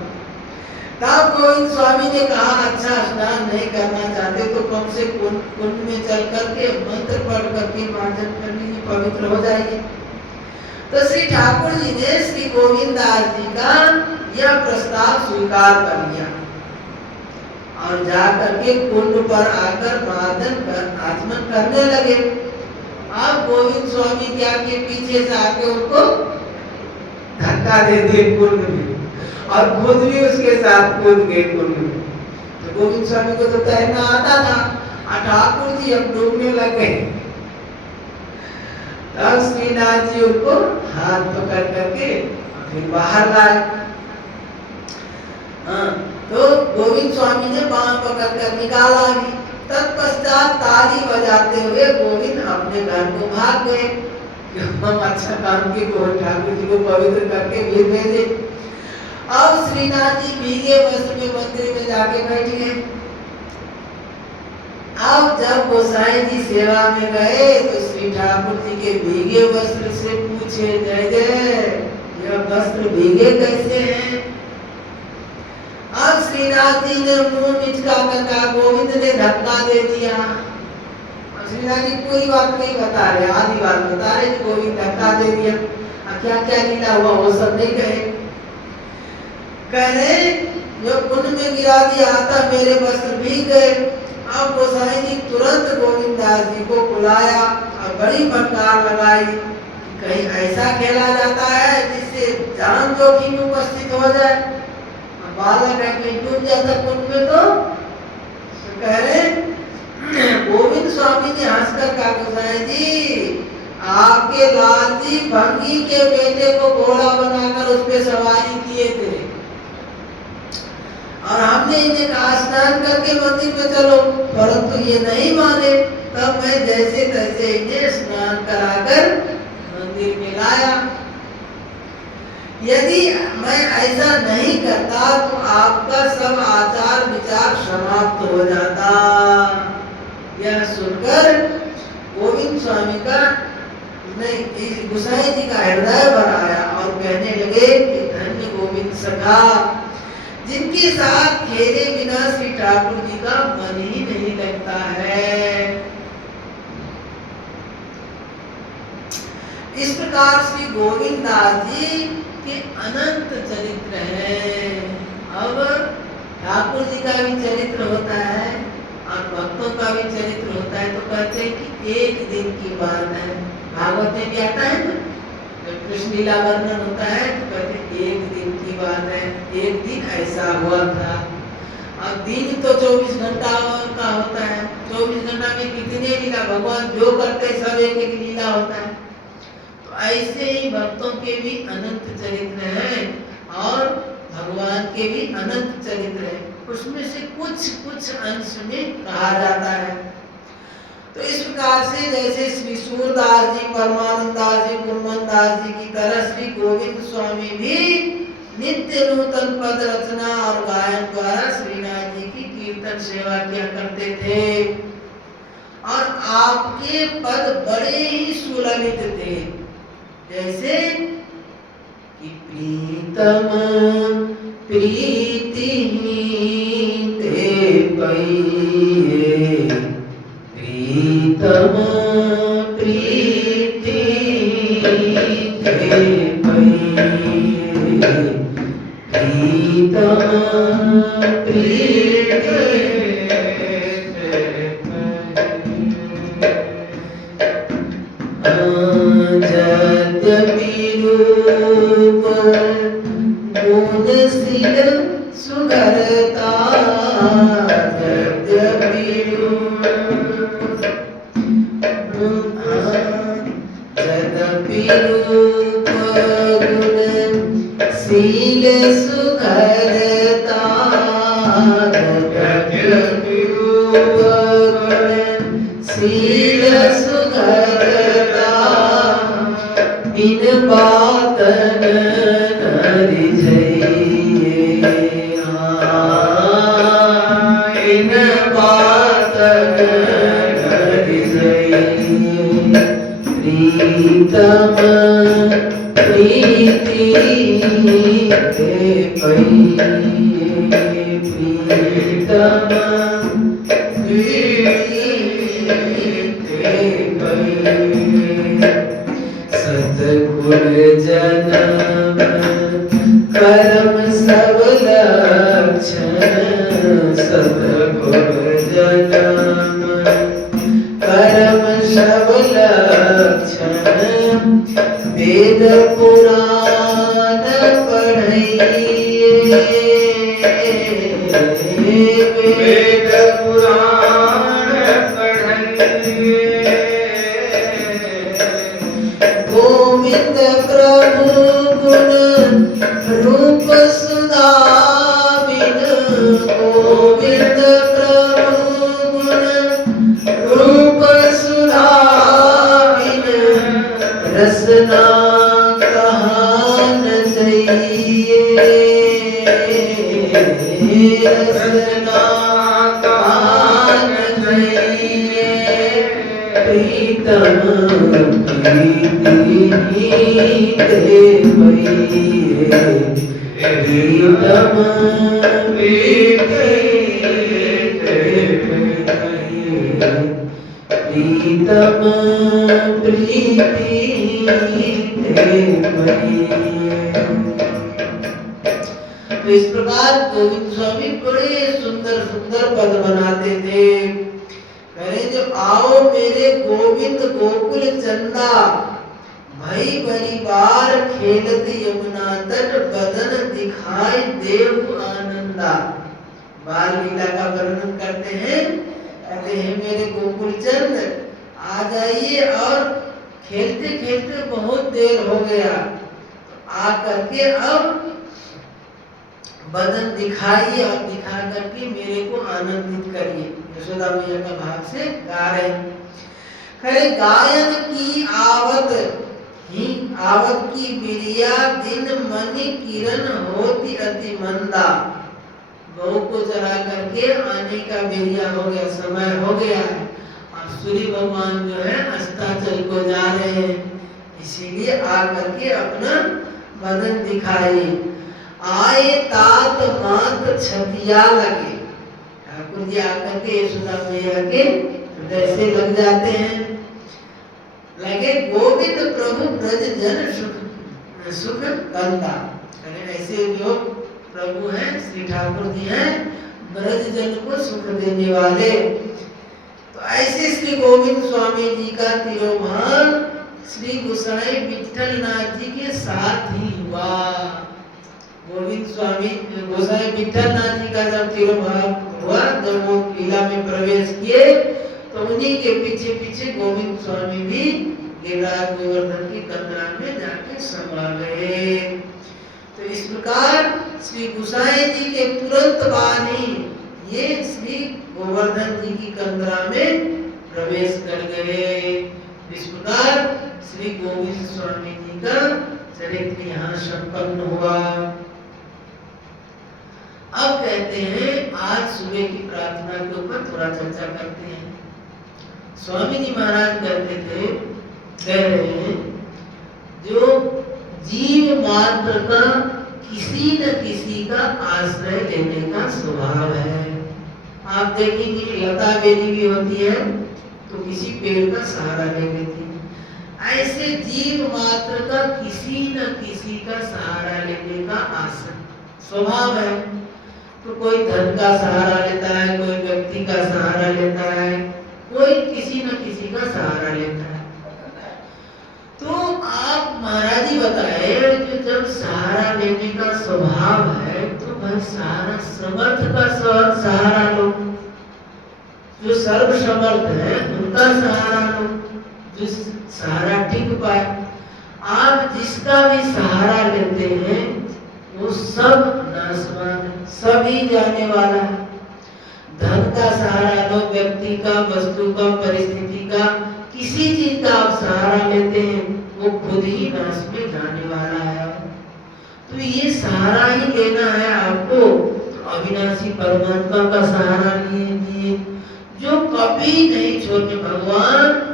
तब गोविंद स्वामी ने कहा अच्छा स्नान नहीं करना चाहते तो कम से कुंड में चल करके मंत्र पढ़ करके मार्जन कर लीजिए, पवित्र हो जाएगी। तो श्री ठाकुर जी ने श्री गोविंदास जी का यह प्रस्ताव स्वीकार कर लिया और जाकर के कुंड पर आकर आचमन करने लगे। अब गोविंद स्वामी क्या के पीछे से आके उनको धक्का दे दिए कुंड में और खुद भी उसके साथ कूद गए कुंड में। तो गोविंद स्वामी को तो तैरना आता था, ठाकुर जी अब डूबने लग गए। तब श्रीनाथ जी उनको हाथ पकड़ करके फिर बाहर लाए। तो गोविंद स्वामी ने बांह पकड़ कर निकाला भी। तत्पश्चात ताली बजाते हुए गोविंद अपने घर को भाग गए। हम अच्छा काम किए, ठाकुर जी को पवित्र करके फिर भेजे। अब श्रीनाथ जी भीगे वस्त्र में मंदिर में जाके बैठे हैं। अब जब गोसाई जी सेवा में गए तो श्री ठाकुर जी के भीगे वस्त्र से पूछे, जय जय यह वस्त्र भीगे कैसे हैं? अब श्रीनाथ जी ने मुंह मिचका कर कहा, गोविंद ने धक्का दे दिया। श्रीनाथ जी पूरी बात नहीं बता रहे, आधी बात बता रहे कि गोविंद धक्का दे दिया। क्या क्या लीला हुआ वो सब नहीं कहे। कह रहे जो कुंड में गिरा दिया था मेरे वस्त्र भीग गए। अब गोसाई जी तुरंत गोविंदास जी को बुलाया और बड़ी फटकार लगाई कि कहीं ऐसा खेला जाता है जिससे जान जोखिम उपस्थित हो जाए। बालक है कहीं डूब जाता कुंड में तो कह रहे गोविंद स्वामी ने हंसकर कहा, गोसाई जी आपके लाल जी भंगी के बेटे को घोड़ा बनाकर उस पे सवारी किए थे और हमने इन्हें कहा स्नान करके मंदिर में चलो, परंतु ये नहीं माने। तब मैं जैसे तैसे इन्हें स्नान कराकर मंदिर में लाया। यदि मैं ऐसा नहीं करता तो आपका सब आचार विचार समाप्त हो जाता। यह सुनकर गोविंद स्वामी का नहीं गोसाई जी का हृदय भर आया और कहने लगे कि धन्य गोविंद सखा, जिनके साथ खेले बिना श्री ठाकुर जी का मन ही नहीं लगता है। इस प्रकार श्री गोविंद दास जी के अनंत चरित्र हैं। अब ठाकुर जी का भी चरित्र होता है और भक्तों का भी चरित्र होता है, तो कहते हैं कि एक दिन की बात है। भागवत में भी आता है ना, जब कृष्ण लीला वर्णन होता है तो कहते हैं एक दिन की बात है, एक दिन ऐसा हुआ था। अब दिन तो 24 घंटा का होता है, 24 घंटा में कितने लीला, भगवान जो करते सब एक एक लीला होता है। तो ऐसे ही भक्तों के भी अनंत चरित्र हैं और भगवान के भी अनंत चरित्र हैं। उसमें से कुछ कुछ अंश में कहा जाता है। तो इस प्रकार से जैसे श्री सूरदास जी, परमानंद दास जी, गुरुमन दास जी की तरह श्री गोविंद स्वामी भी नित्य नूतन पद रचना और गायन द्वारा श्रीनाथ जी की कीर्तन सेवा किया करते थे और आपके पद बड़े ही सुललित थे। जैसे कि प्रीतम प्रीति ते पइए, प्रीतम प्रीति ते पइए, प्रीतम प्रीति रूप गुणशील सुघरता, यद्यपि रूप गुणशील सुघरता, यद्यपि रूप गुणशील सुघरता, बिन बातन नरि जइए, बिन बातन नरि जइए, प्रीतम प्रीति ते पइए, प्रीतम प्रीति ते पइए, सतगुण जन्म कर्म सब लक्षण, सतगुण जन्म कर्म सब लक्षण, वेद पुराण पढ़इए, वेद पुराण पढ़इए, गोविंद प्रभु गुण रूप सुदाबिन, गोविंद प्रभु गुण रूप सुदाबिन, रसना कहान चाहिए, रसना कहान चाहिए, प्रीतम प्रीति ते पइए, प्रीतम प्रीति ते पइए, प्रीतम प्रीति ते पइए। तो इस प्रकार गोविंद स्वामी बड़े सुंदर सुंदर पद बनाते थे। कहे जो आओ मेरे गोविंद गोकुल चंदा, भई बड़ी बार खेलत यमुना तट, बदन दिखाई देव आनंदा। बाल लीला का वर्णन करते हैं, कहते हैं मेरे गोकुल चंद आ जाइए और खेलते खेलते बहुत देर हो गया, आ करके अब बदन दिखाइए और दिखा करके मेरे को आनंदित करिए। यशोदा मैया का भाग से गा रहे हैं। खरे गायन की आवत ही आवत की बिरिया, दिन मनि किरण होती अति मंदा। गौ को चरा करके आने का बिरिया हो गया, समय हो गया है और सूर्य भगवान जो है अस्ताचल को जा रहे हैं, इसीलिए आ करके अपना बदन दिखाइए। आए तात मात छतिया लगे, ठाकुर जी आकर के यशोदा मैया के हृदय से लग जाते हैं। लगे गोविंद प्रभु ब्रज जन सुख सुख कंदा। ऐसे जो प्रभु हैं श्री ठाकुर जी हैं ब्रज जन को सुख देने वाले। तो ऐसे श्री गोविंद स्वामी जी का तिरोभान श्री गोसाई विठल नाथ जी के साथ ही हुआ। गोविंद स्वामी गोसाई विठल नाथ जी का जब तिरोभान हुआ, जब वो लीला में प्रवेश किए, तो उन्हीं के पीछे पीछे गोविंद स्वामी भी गिरिराज गोवर्धन की कंदरा में जाके समा गए। तो इस प्रकार श्री गोसाई जी के तुरंत बाद ही ये श्री गोवर्धन जी की कंदरा में प्रवेश कर गए। इस प्रकार श्री गोविंद स्वामी जी का चरित्र यहाँ संपन्न हुआ। अब कहते हैं आज सुबह की प्रार्थना के ऊपर थोड़ा चर्चा करते हैं। स्वामी जी महाराज कहते थे, कह रहे हैं, जो जीव मात्र का किसी न किसी का आश्रय लेने का स्वभाव है। आप देखेंगे लता बेली भी होती है तो किसी पेड़ का सहारा ले लेती है। ऐसे जीव मात्र का किसी न किसी का सहारा लेने का स्वभाव है। तो कोई धन का सहारा लेता है, कोई व्यक्ति का सहारा लेता है, कोई किसी न किसी का सहारा लेता है। तो आप महाराज जी बताए कि जब सहारा लेने का स्वभाव है तो भाई सहारा समर्थ का सहारा लो, जो सर्व समर्थ है उनका सहारा लो, जो सहारा टिक पाए। आप जिसका भी सहारा लेते हैं वो सब नाशवान है, सभी जाने वाला है। धन का सहारा लो, व्यक्ति का, वस्तु का, परिस्थिति का, किसी चीज का आप सहारा लेते हैं वो खुद ही नाश में जाने वाला है। तो ये सहारा ही लेना है आपको। तो अविनाशी परमात्मा का सहारा लिए, जो कभी नहीं छोड़े। भगवान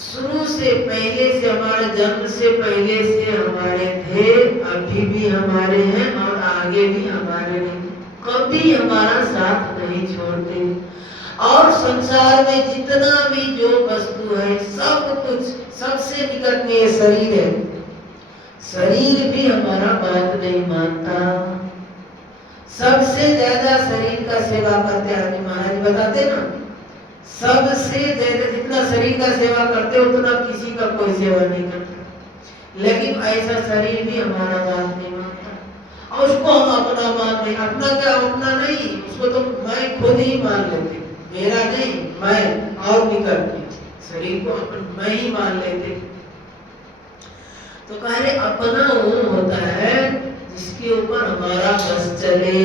शुरू से पहले से, हमारे जन्म से पहले से हमारे थे, अभी भी हमारे हैं और आगे भी हमारे रहेंगे। कभी हमारा साथ नहीं छोड़ते। और संसार में जितना भी जो वस्तु है, सब कुछ, सबसे निकट में ये शरीर है, शरीर भी हमारा बात नहीं मानता। सबसे ज्यादा शरीर का सेवा करते हैं महाराज बताते ना, सबसे ज्यादा जितना शरीर का सेवा करते उतना किसी का कोई सेवा नहीं करता। लेकिन ऐसा शरीर भी हमारा बात नहीं मानता और उसको हम अपना मानते। अपना क्या, अपना नहीं, उसको तो मैं खुद ही मान लेते, मेरा नहीं, मैं और निकलते, शरीर को अपन मैं ही मान लेते। तो कह रहे अपना वो होता है जिसके ऊपर हमारा बस चले,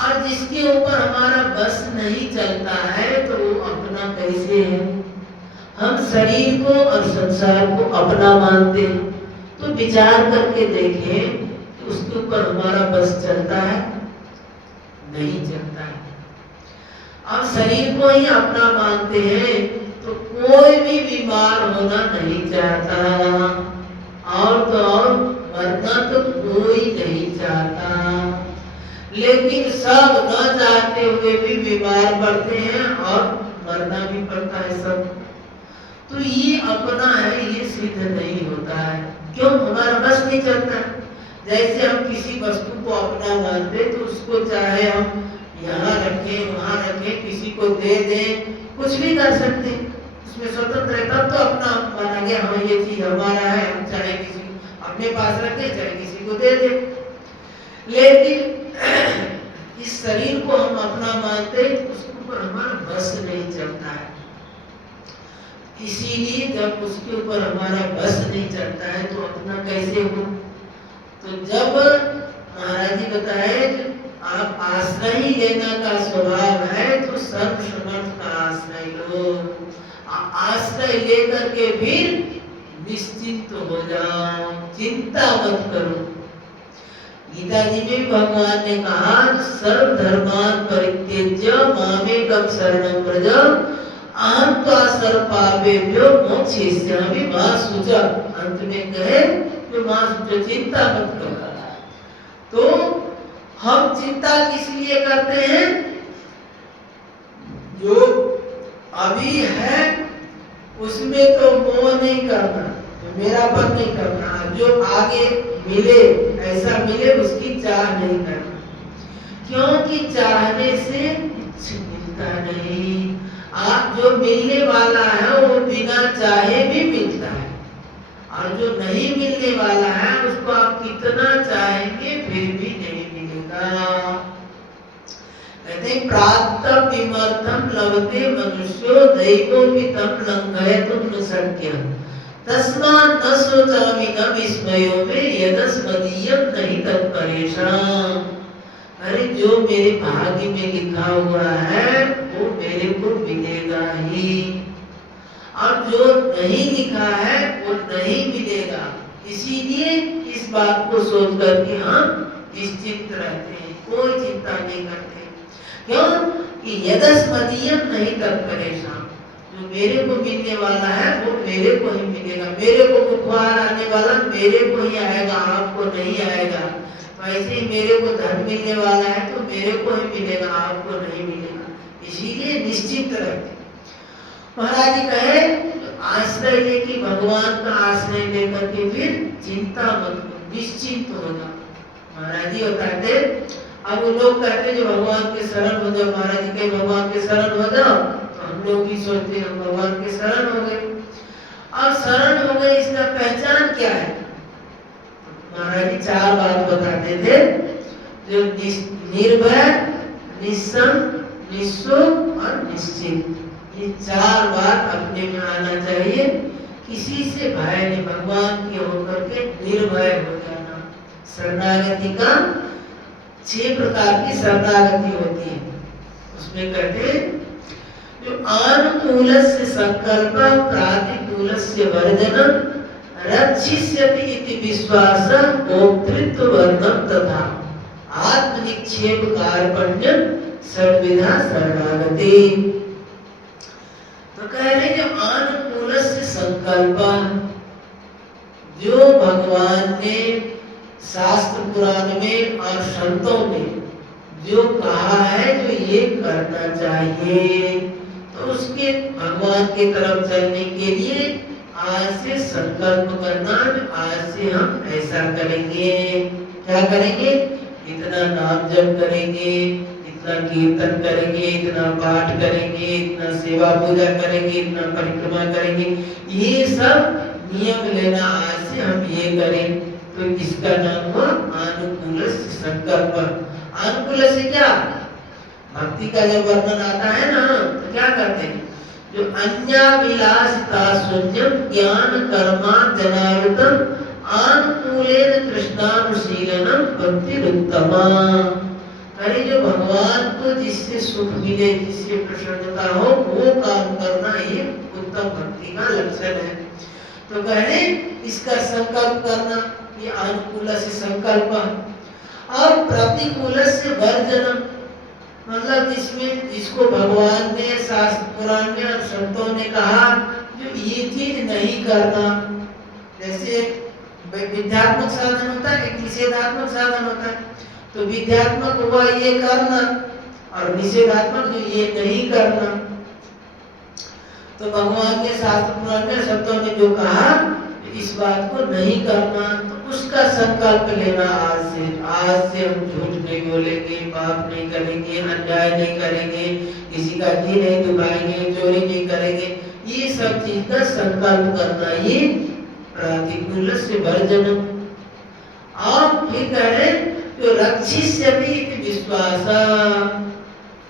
और जिसके ऊपर हमारा बस नहीं चलता है तो वो अपना कैसे है। हम शरीर को और संसार को अपना मानते हैं। तो विचार करके देखें कि उसके ऊपर हमारा बस चलता है, नहीं चलता है। अब शरीर को ही अपना मानते हैं तो कोई भी बीमार होना नहीं चाहता, और तो और मरना तो कोई नहीं चाहता। लेकिन सब न चाहते हुए भी बीमार पड़ते हैं और मरना भी पड़ता है सब। तो ये अपना है, ये सिद्ध नहीं होता है। क्यों? हमारा बस नहीं चलता है। जैसे हम किसी वस्तु को अपना मानते तो उसको चाहे हम यहाँ रखें, वहाँ रखें, किसी को दे दें, कुछ भी कर सकते हैं, उसमें स्वतंत्र है। तब तो अपना माना गया, हाँ ये चीज हमारा है, हम चाहे किसी को अपने पास रखें, चाहे किसी को दे दें। लेकिन इस शरीर को हम अपना मानते तो उसके ऊपर हमारा बस नहीं चलता है। इसीलिए जब उसके ऊपर हमारा बस नहीं चलता है तो अपना कैसे हो। तो जब महाराज जी बताए आप आश्रय ही लेना का स्वभाव है तो सर्वसमर्थ का आश्रय लो। आश्रय लेकर के फिर निश्चिंत हो जाओ, चिंता मत करो। गीता जी में भगवान ने कहा सर्व धर्मान परित्यज्य मामेकं शरणं व्रज अहं त्वा सर्व पापेभ्यो मोक्षयिष्यामि मा शुच। अंत में कहे कि मा शुच, चिंता मत करो। तो हम चिंता किस लिए करते हैं? जो अभी है उसमें तो मोह नहीं करना, मेरापन नहीं करना, जो आगे मिले ऐसा मिले उसकी चाह नहीं करना, क्योंकि चाहने से कुछ मिलता नहीं। आप जो मिलने वाला है वो बिना चाहे भी मिलता है, और जो नहीं मिलने वाला है उसको आप कितना चाहेंगे फिर भी नहीं मिलेगा। कहते प्राप्त विमर्थम लभते मनुष्यो दैवोपितं लंघयितुं न शक्यः तस्मात् न शोचामि न विस्मयो मे यदस्मदीयं नहि तत्परेषाम्। अरे जो मेरे भाग्य में लिखा हुआ है वो मेरे को मिलेगा ही, और जो नहीं लिखा है वो नहीं मिलेगा। इसीलिए इस बात को सोचकर के हम निश्चिंत रहते हैं, कोई चिंता नहीं करते। क्यों कि यदस्मदीयं नहीं तत्परेषाम्, जो मेरे को मिलने वाला है वो मेरे को ही मिलेगा। मेरे को बुखार आने वाला मेरे को ही आएगा, आपको नहीं आएगा। वैसे ही मेरे को धन मिलने वाला है तो मेरे को ही मिलेगा, आपको नहीं मिलेगा। इसीलिए निश्चित रहते। महाराज जी कहे आश्रय लेके भगवान का आश्रय लेकर के फिर चिंता मत करो, निश्चिंत हो जाओ। महाराज जी बताते, अब वो लोग कहते जो भगवान के शरण हो जाओ, महाराज जी कहे भगवान के शरण हो जाओ, तो हम लोग भी सोचते हम भगवान के शरण हो गए। और शरण हो गए इसका पहचान क्या है? महाराज जी 4 बात बताते थे, जो निर्भय, निस्संग, निःशोक और निश्चिंत। ये 4 बात अपने में आना चाहिए। किसी से भय नहीं, भगवान के होकर के निर्भय हो जाना। शरणागति का 6 प्रकार की शरणागति होती है। उसमें कहते जो अनुकूलस्य संकल्प प्रातिकूलस्य वर्जनम रक्षिष्यति इति विश्वासः भोक्तृत्व वर्णम तथा आत्मनिक्षेप कार्पण्यम सर्वविधा शरणागति। तो कह रहे जो अनुकूलस्य संकल्प, जो भगवान ने शास्त्र पुराण में और संतों ने जो कहा है जो ये करना चाहिए, तो उसके भगवान की तरफ चलने के लिए आज से संकल्प करना, आज से हम ऐसा करेंगे। क्या करेंगे? इतना नाम जप करेंगे, इतना कीर्तन करेंगे, इतना पाठ करेंगे, इतना सेवा पूजा करेंगे, इतना परिक्रमा करेंगे। ये सब नियम लेना, आज से हम ये करें। तो इसका नाम हुआ अनुकूल संकल्प। अनुकूल से क्या? भक्ति का जब वर्णन आता है ना, तो क्या करते हैं? जो अन्याभिलाषिता शून्यम ज्ञान कर्मा जनावृतम अनुकूलेन कृष्णानुशीलनम भक्तिरुत्तमा। अरे जो भगवान को जिससे सुख मिले, जिससे प्रसन्नता हो, वो काम करना ये उत्तम भक्ति का लक्षण है। तो कह रहे इसका संकल्प करना, ये अनुकूल से संकल्प, और प्रतिकूल से वर्जनम, मतलब जिसमें जिसको भगवान ने शास्त्र पुराण में और संतों ने कहा जो ये चीज नहीं करना। जैसे विद्यात्मक साधन होता है, एक निषेधात्मक साधन होता है। तो विद्यात्मक हुआ ये करना, और निषेधात्मक जो ये नहीं करना। तो भगवान के शास्त्र पुराण में संतों ने जो कहा इस बात को नहीं करना, तो उसका संकल्प लेना आज से। आज से हम झूठ नहीं बोलेंगे, पाप नहीं करेंगे, अन्याय नहीं करेंगे, किसी का जी नहीं दुखाएंगे, चोरी नहीं करेंगे। ये सब चीज का संकल्प करना, ये प्रतिकूल से वर्जन। और फिर कह रहे जो रक्षिष्यति इति विश्वास,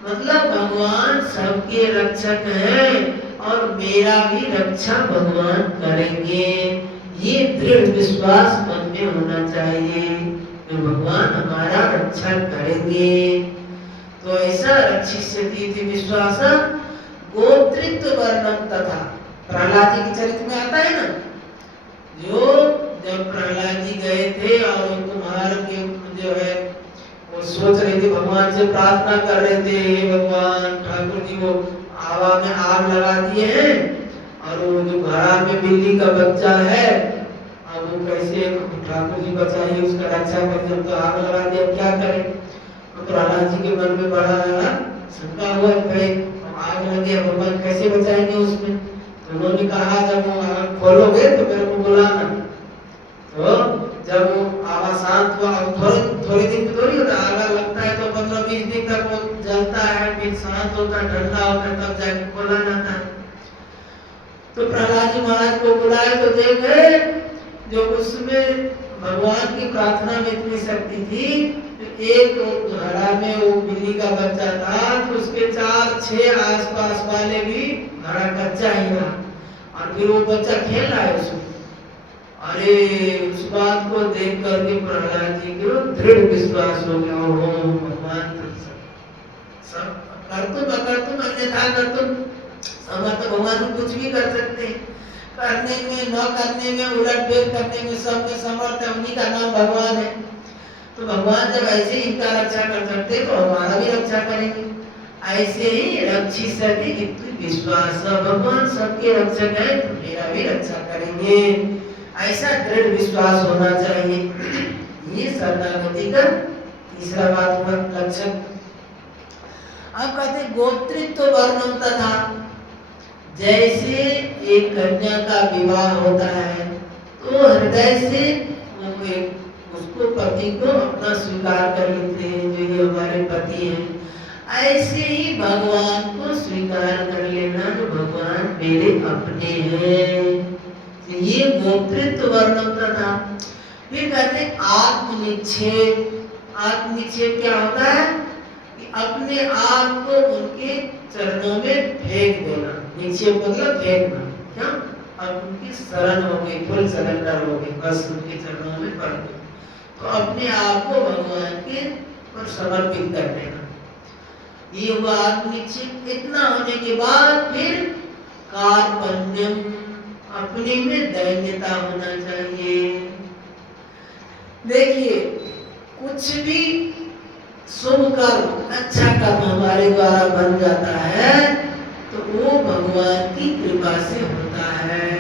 मतलब भगवान सबके रक्षक हैं और मेरा भी रक्षा भगवान करेंगे। ये दृढ़ विश्वास मन में होना चाहिए कि भगवान हमारा रक्षा करेंगे। तो ऐसा रक्षिष्यति इति विश्वास गोत्रित्व वर्णन तथा, प्रहलाद जी के चरित्र में आता है ना, जो जब प्रहलाद जी गए थे और कुम्हार के जो है वो सोच रहे थे, भगवान से प्रार्थना कर रहे थे, हे भगवान ठाकुर जी को हवा में आग लगा दिए हैं, और वो जो घड़ा में बिल्ली का बच्चा है, अब वो कैसे ठाकुर जी बचाइए, उसका रक्षा कर, जब तो आग लगा दिया क्या करें। तो प्रहलाद जी के मन में बड़ा शंका हुआ, भाई आग लग गया, भगवान कैसे बचाएंगे उसमें। तो उन्होंने कहा जब वो खोलोगे तो मेरे को बुलाना। तो जब वो आवाज शांत हुआ, थोड़ी दिन में थोड़ी होता, आग लगता है तो 15-20 दिन तक वो जलता है, फिर शांत होता है, ठंडा होता है, तब जाके खोला जाता है। तो प्रहलाद जी महाराज को बुलाए तो देखे जो उसमें भगवान की प्रार्थना में इतनी शक्ति थी, तो एक घड़ा में वो बिल्ली का बच्चा था, तो उसके 4-6 आसपास वाले भी घड़ा कच्चा ही था, और फिर वो बच्चा खेल रहा है उसमें। अरे उस बात को देख करके प्रहलाद जी को दृढ़ विश्वास हो गया, ओहो भगवान सब कर तुम, अगर तुम अन्यथा कर तुम समर्थ भगवान कुछ भी कर सकते हैं, करने में न करने में, उलट फेर करने में, सब में समर्थ है, उन्हीं का नाम भगवान है। तो भगवान जब ऐसे ही इनका रक्षा कर सकते तो हमारा भी रक्षा करेंगे। ऐसे ही रक्षित सती इतनी विश्वास, भगवान सबके रक्षक है तो मेरा भी रक्षा करेंगे, ऐसा दृढ़ विश्वास होना चाहिए। ये शरणागति का तीसरा बात हुआ लक्षण। अब कहते गोत्रित्व वर्णन तथा, जैसे एक कन्या का विवाह होता है तो हृदय से उसको पति को अपना स्वीकार कर लेते हैं, जो ये हमारे पति हैं। ऐसे ही भगवान को स्वीकार कर लेना, जो भगवान मेरे अपने हैं। तो ये गोत्रित्व वर्णन था। फिर कहते आत्मनिक्षेप। आत्मनिक्षेप क्या होता है कि अपने आप को उनके चरणों में फेंक देना। निक्षेप मतलब फेंकना, क्या अब उनकी शरण हो गई, फुल सरेंडर हो गई, बस उनके चरणों में पड़ गई, तो अपने आप को भगवान के पर समर्पित कर देना। ये हुआ आत्मनिक्षेप। इतना होने के बाद फिर कार्पण्यम, अपने में दैन्यता होना चाहिए। देखिए कुछ भी शुभ कर्म, अच्छा कर्म हमारे द्वारा बन जाता है तो वो भगवान की कृपा से होता है।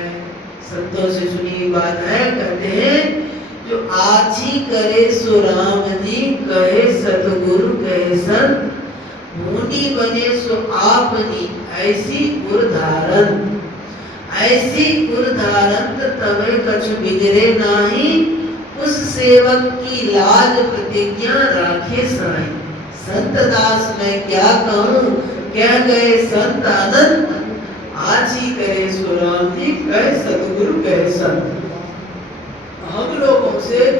संतों से सुनी बात है, कहते हैं जो आजी करे सो राम जी, कहे सतगुरु कहे संत, मुनि बने सो आपनी, ऐसी गुर धारण। ऐसी गुर धारण तबे कछु बिगड़े नाही, उस सेवक की लाज प्रतिज्ञा राखे साई। संत दास मैं क्या कहूँ, क्या गए संत आनंद, आजी करे सो राम जी, कहे सतगुरु कहे संत। हम लोगों से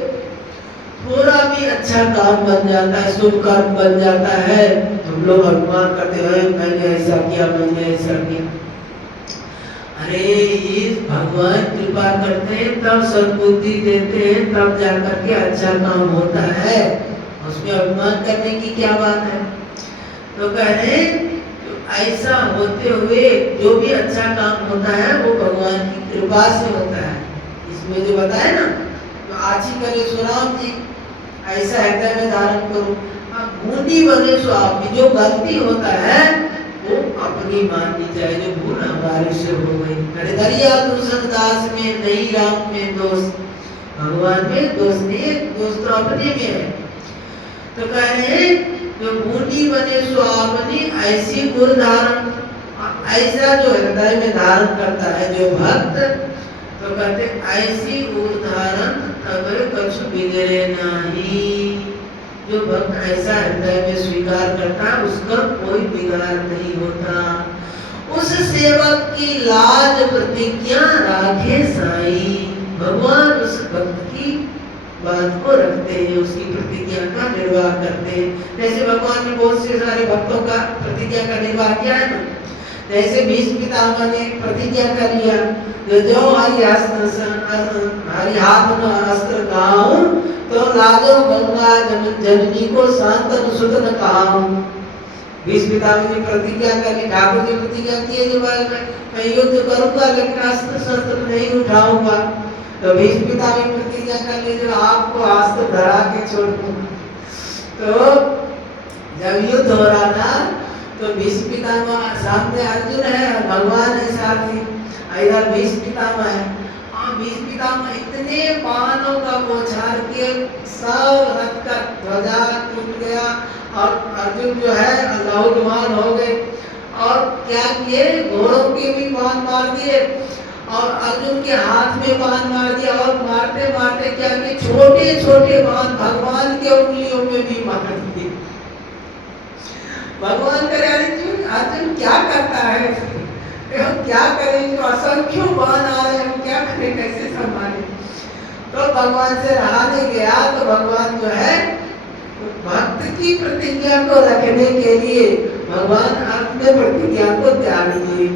थोड़ा भी अच्छा काम बन जाता है, शुभ काम बन जाता है, हम लोग अभिमान करते हैं मैंने ऐसा किया, मैंने ऐसा किया। अरे ये भगवान कृपा करते हैं, तब सद्बुद्धि देते हैं, तब जाकर के अच्छा काम होता है, उसमें अभिमान करने की क्या बात है। तो कह रहे ऐसा होते हुए जो भी अच्छा काम होता है वो भगवान की कृपा से होता है। इसमें जो बताया ना, तो आजी करे सो राम जी, ऐसा हृदय में धारण करो। मुनि बने सो आप, जो गलती होता है वो अपनी माननी चाहिए, जो भूल हमारे से हो गई। अरे दरिया दूषण दास में नहीं, राम में दोष, भगवान में दोष नहीं, दोष तो अपने में है। तो कह रहे हैं जो मुनि बने सो आपनी, ऐसी गुर धारण, ऐसा जो हृदय में धारण करता है जो भक्त, तो कहते ऐसी गुर धारण तब कछु बिगड़े नहीं। जो भक्त ऐसा हृदय में स्वीकार करता है उसका कोई बिगाड़ नहीं होता। उस सेवक की लाज प्रतिज्ञा राखे साई, भगवान उस भक्त की बात को रखते हैं, उसकी प्रतिज्ञा का निर्वाह करते हैं। जैसे भगवान ने बहुत से सारे भक्तों का प्रतिज्ञा का निर्वाह किया है ना, जैसे भीष्म पितामह ने प्रतिज्ञा कर लिया, जो हरि हाथ में अस्त्र खाऊं तो लाजो गंगा जननी को शांतन सुतन कहाऊं। भीष्म पितामह ने प्रतिज्ञा कर ली, ठाकुर जी प्रतिज्ञा किए जो मैं युद्ध करूंगा लेकिन अस्त्र शस्त्र नहीं उठाऊंगा। तो भीष्म पितामह ने प्रतिज्ञा कर ली जो आपको अस्त्र धरा के छोड़ दूंगा। तो जब युद्ध हो रहा था तो भीष्म पितामह सामने अर्जुन है, भगवान है साथी, इधर भीष्म पितामह है। और भीष्म पितामह इतने बाणों का बौछार के सब रथ का ध्वजा टूट गया और अर्जुन जो है लहूलुहान हो गए। और क्या किए, घोड़ों के भी बाण मार दिए और अर्जुन के हाथ में बाण मार दिया और मारते मारते क्या कि छोटे छोटे बाण भगवान के उंगलियों में भी मार दिए। भगवान करे अर्जुन क्या करता है, हम क्या करें, जो असंख्यों बाण आ रहे हैं, हम क्या करें, कैसे संभालें। तो भगवान से रहा नहीं गया, तो भगवान जो है भक्त की प्रतिज्ञा को रखने के लिए भगवान अपने प्रतिज्ञा को त्याग दिए।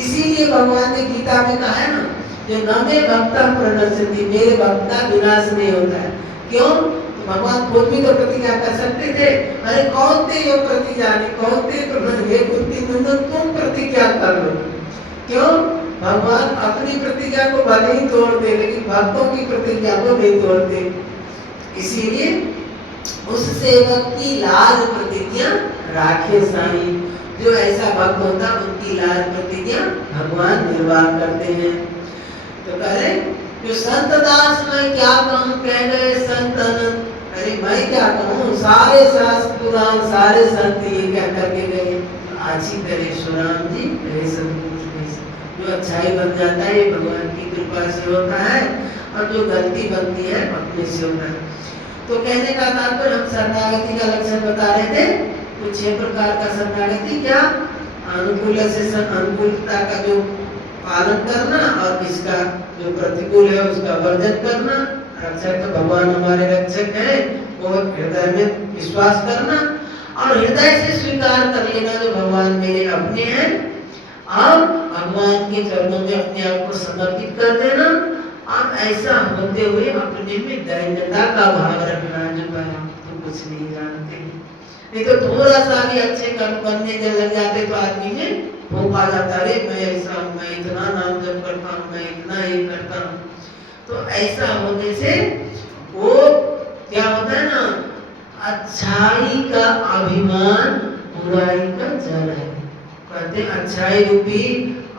इसीलिए भगवान ने गीता में कहा है ना, जो न मे भक्ता प्रणश्यति, मेरे भक्त का विनाश नहीं होता है। क्यों? तो भगवान खुद भी तो प्रतिज्ञा कर सकते थे, अरे कौन थे यो प्रतिज्ञानी, कौन थे तो ये कुंती नंदन, तुम प्रतिज्ञा कर लो। क्यों? भगवान अपनी प्रतिज्ञा को भले ही तोड़ दे, लेकिन भक्तों की प्रतिज्ञा को नहीं तोड़ते। इसीलिए उस सेवक की लाज प्रतिज्ञा राखे साईं। जो ऐसा भक्त होता उनकी लाज प्रतिज्ञा भगवान निर्वाह करते हैं। तो कह रहे जो संत दास मैं क्या कहूँ, कह गए संत अनंत, अरे मैं क्या कहूँ, सारे शास्त्र पुराण सारे संत ये क्या करके गए। आजी करे सुराम जी कहे सतगुरु, जो अच्छाई बन जाता है ये भगवान की कृपा से होता है, और जो गलती बनती है अपने से होता है। तो कहने का तात्पर्य हम शरणागति का लक्षण बता रहे थे। तो 6 प्रकार का शरणागति, क्या अनुकूल से अनुकूलता का जो पालन करना, और इसका जो प्रतिकूल है उसका वर्जन करना। रक्षक तो भगवान हमारे रक्षक हैं, वो हृदय में विश्वास करना और हृदय से स्वीकार कर लेना जो भगवान मेरे अपने हैं। अब भगवान के चरणों में अपने आप को समर्पित कर देना, और ऐसा होते हुए अपने में दैन्यता का भाव रखना, जो हम तो कुछ नहीं जानते। नहीं तो थोड़ा सा भी अच्छे कर्म करने जब लग जाते तो आदमी में भूख आ जाता, रे मैं ऐसा हूँ, मैं इतना नाम जप करता हूँ, मैं इतना ये करता हूँ। तो ऐसा होने से वो क्या होता है ना, अच्छाई का अभिमान बुराई का जल है। कहते अच्छाई रूपी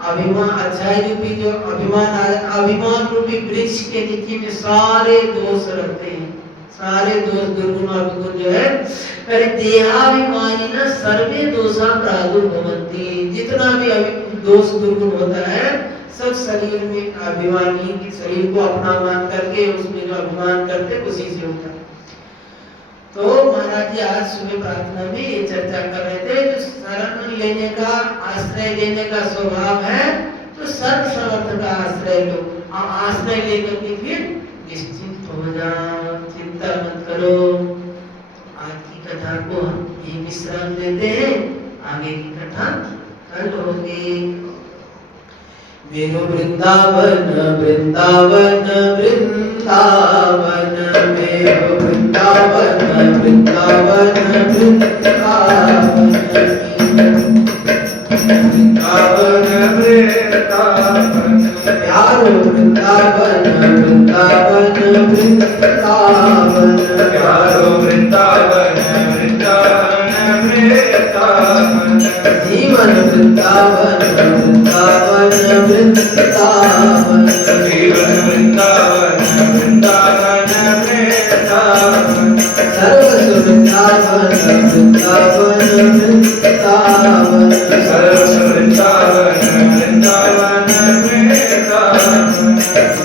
अभिमान, अच्छाई रूपी जो अभिमान रूपी वृक्ष के नीचे में सारे दोष रहते हैं, सारे दोष दुर्गुण अवगुण जो है। अरे देहाभिमानी न सर्वे दोषा प्रादुर्भवन्ति, जितना भी दोष दुर्गुण होता है सब शरीर में अभिमानी, शरीर को अपना मान करके उसमें जो अभिमान करते उसी से होता है। तो महाराज जी आज सुबह प्रार्थना में ये चर्चा कर रहे थे, जो शरण लेने का, आश्रय लेने का स्वभाव है, तो सर्व समर्थ का आश्रय लो, और आश्रय लेकर के फिर निश्चिंत हो जाओ, चिंता मत करो। आज की कथा को हम ये विश्राम देते हैं, आगे की कथा कल होगी। मेरो वृंदावन वृंदावन वृंदावन, मेरो वृंदावन वृंदावन वृंदावन, वृंदावन वृंदावन, प्यारो वृंदावन वृंदावन वृंदावन, प्यारो वृंदावन वृंदावन वृंदावन, जीवन वृंदावन वृंदावन वृंदावन, जीवन वृंदावन वृंदावन वृंदावन, सर्वस्व वृंदावन वृंदावन वृंदावन, सर्वस्व वृंदावन वृंदावन वृंदावन,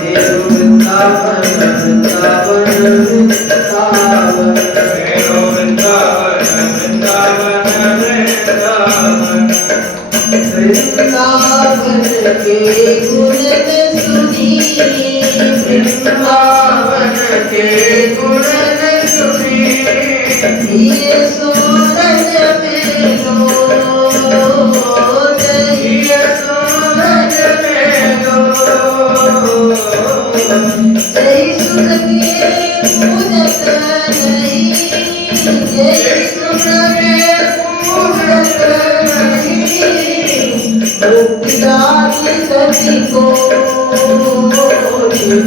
मेरो वृंदावन वृंदावन वृंदावन, मेरो वृंदावन वृंदावन वृंदावन, वृंदावन के गुण सुनिए, वृंदावन के गुण सुनिए, ये सूरज में लो, ये सूरज में लो, जय सुन के पूजत नहीं, जय सुन के पूजत नहीं, मुक्तिदानी सभी को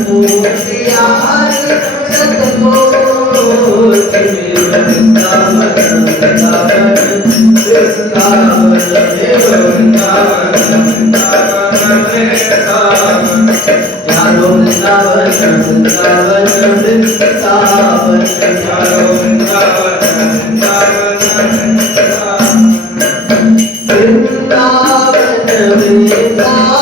मुक्तियार सतको, वृंदावन वृंदावन वृंदावन, वृंदावन वृंदावन वृंदावन, यारो वृंदावन वृंदावन वृंदावन, यारो वृंदावन वृंदावन वृंदावन, वृंदावन वृंदावन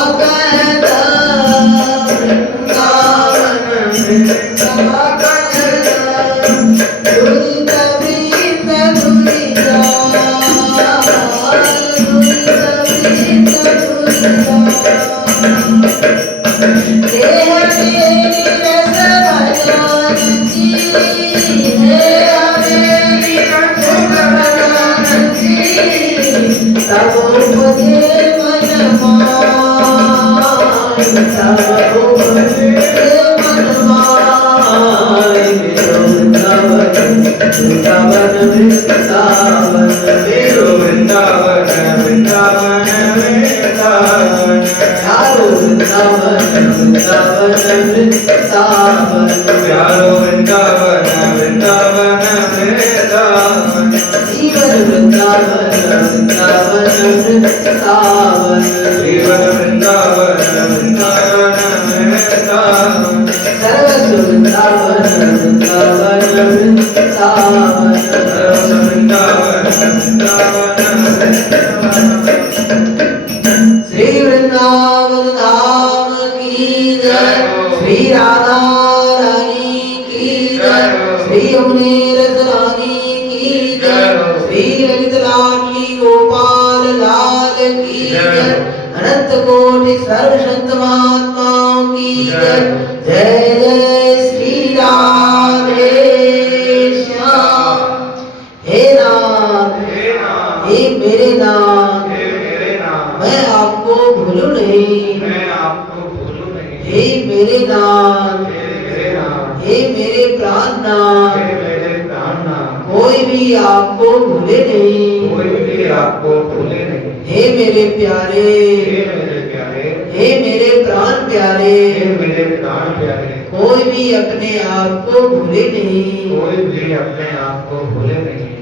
श्री वृंदावन धाम की जय, श्री राधा रानी की जय, श्री यमुने रस रानी की जय, श्री ललित लाडली गोपाल लाल की जय, अनंत कोटि सर्व संत महात्माओं की जय। जय जय श्री राधे श्याम। हे नाथ, हे मेरे नाथ, मैं आपको भूलूं नहीं। हे मेरे नाथ, हे मेरे प्राणनाथ, कोई भी आपको भूले नहीं। हे मेरे प्यारे, हे मेरे प्राण प्यारे, कोई भी अपने आप को भूले नहीं।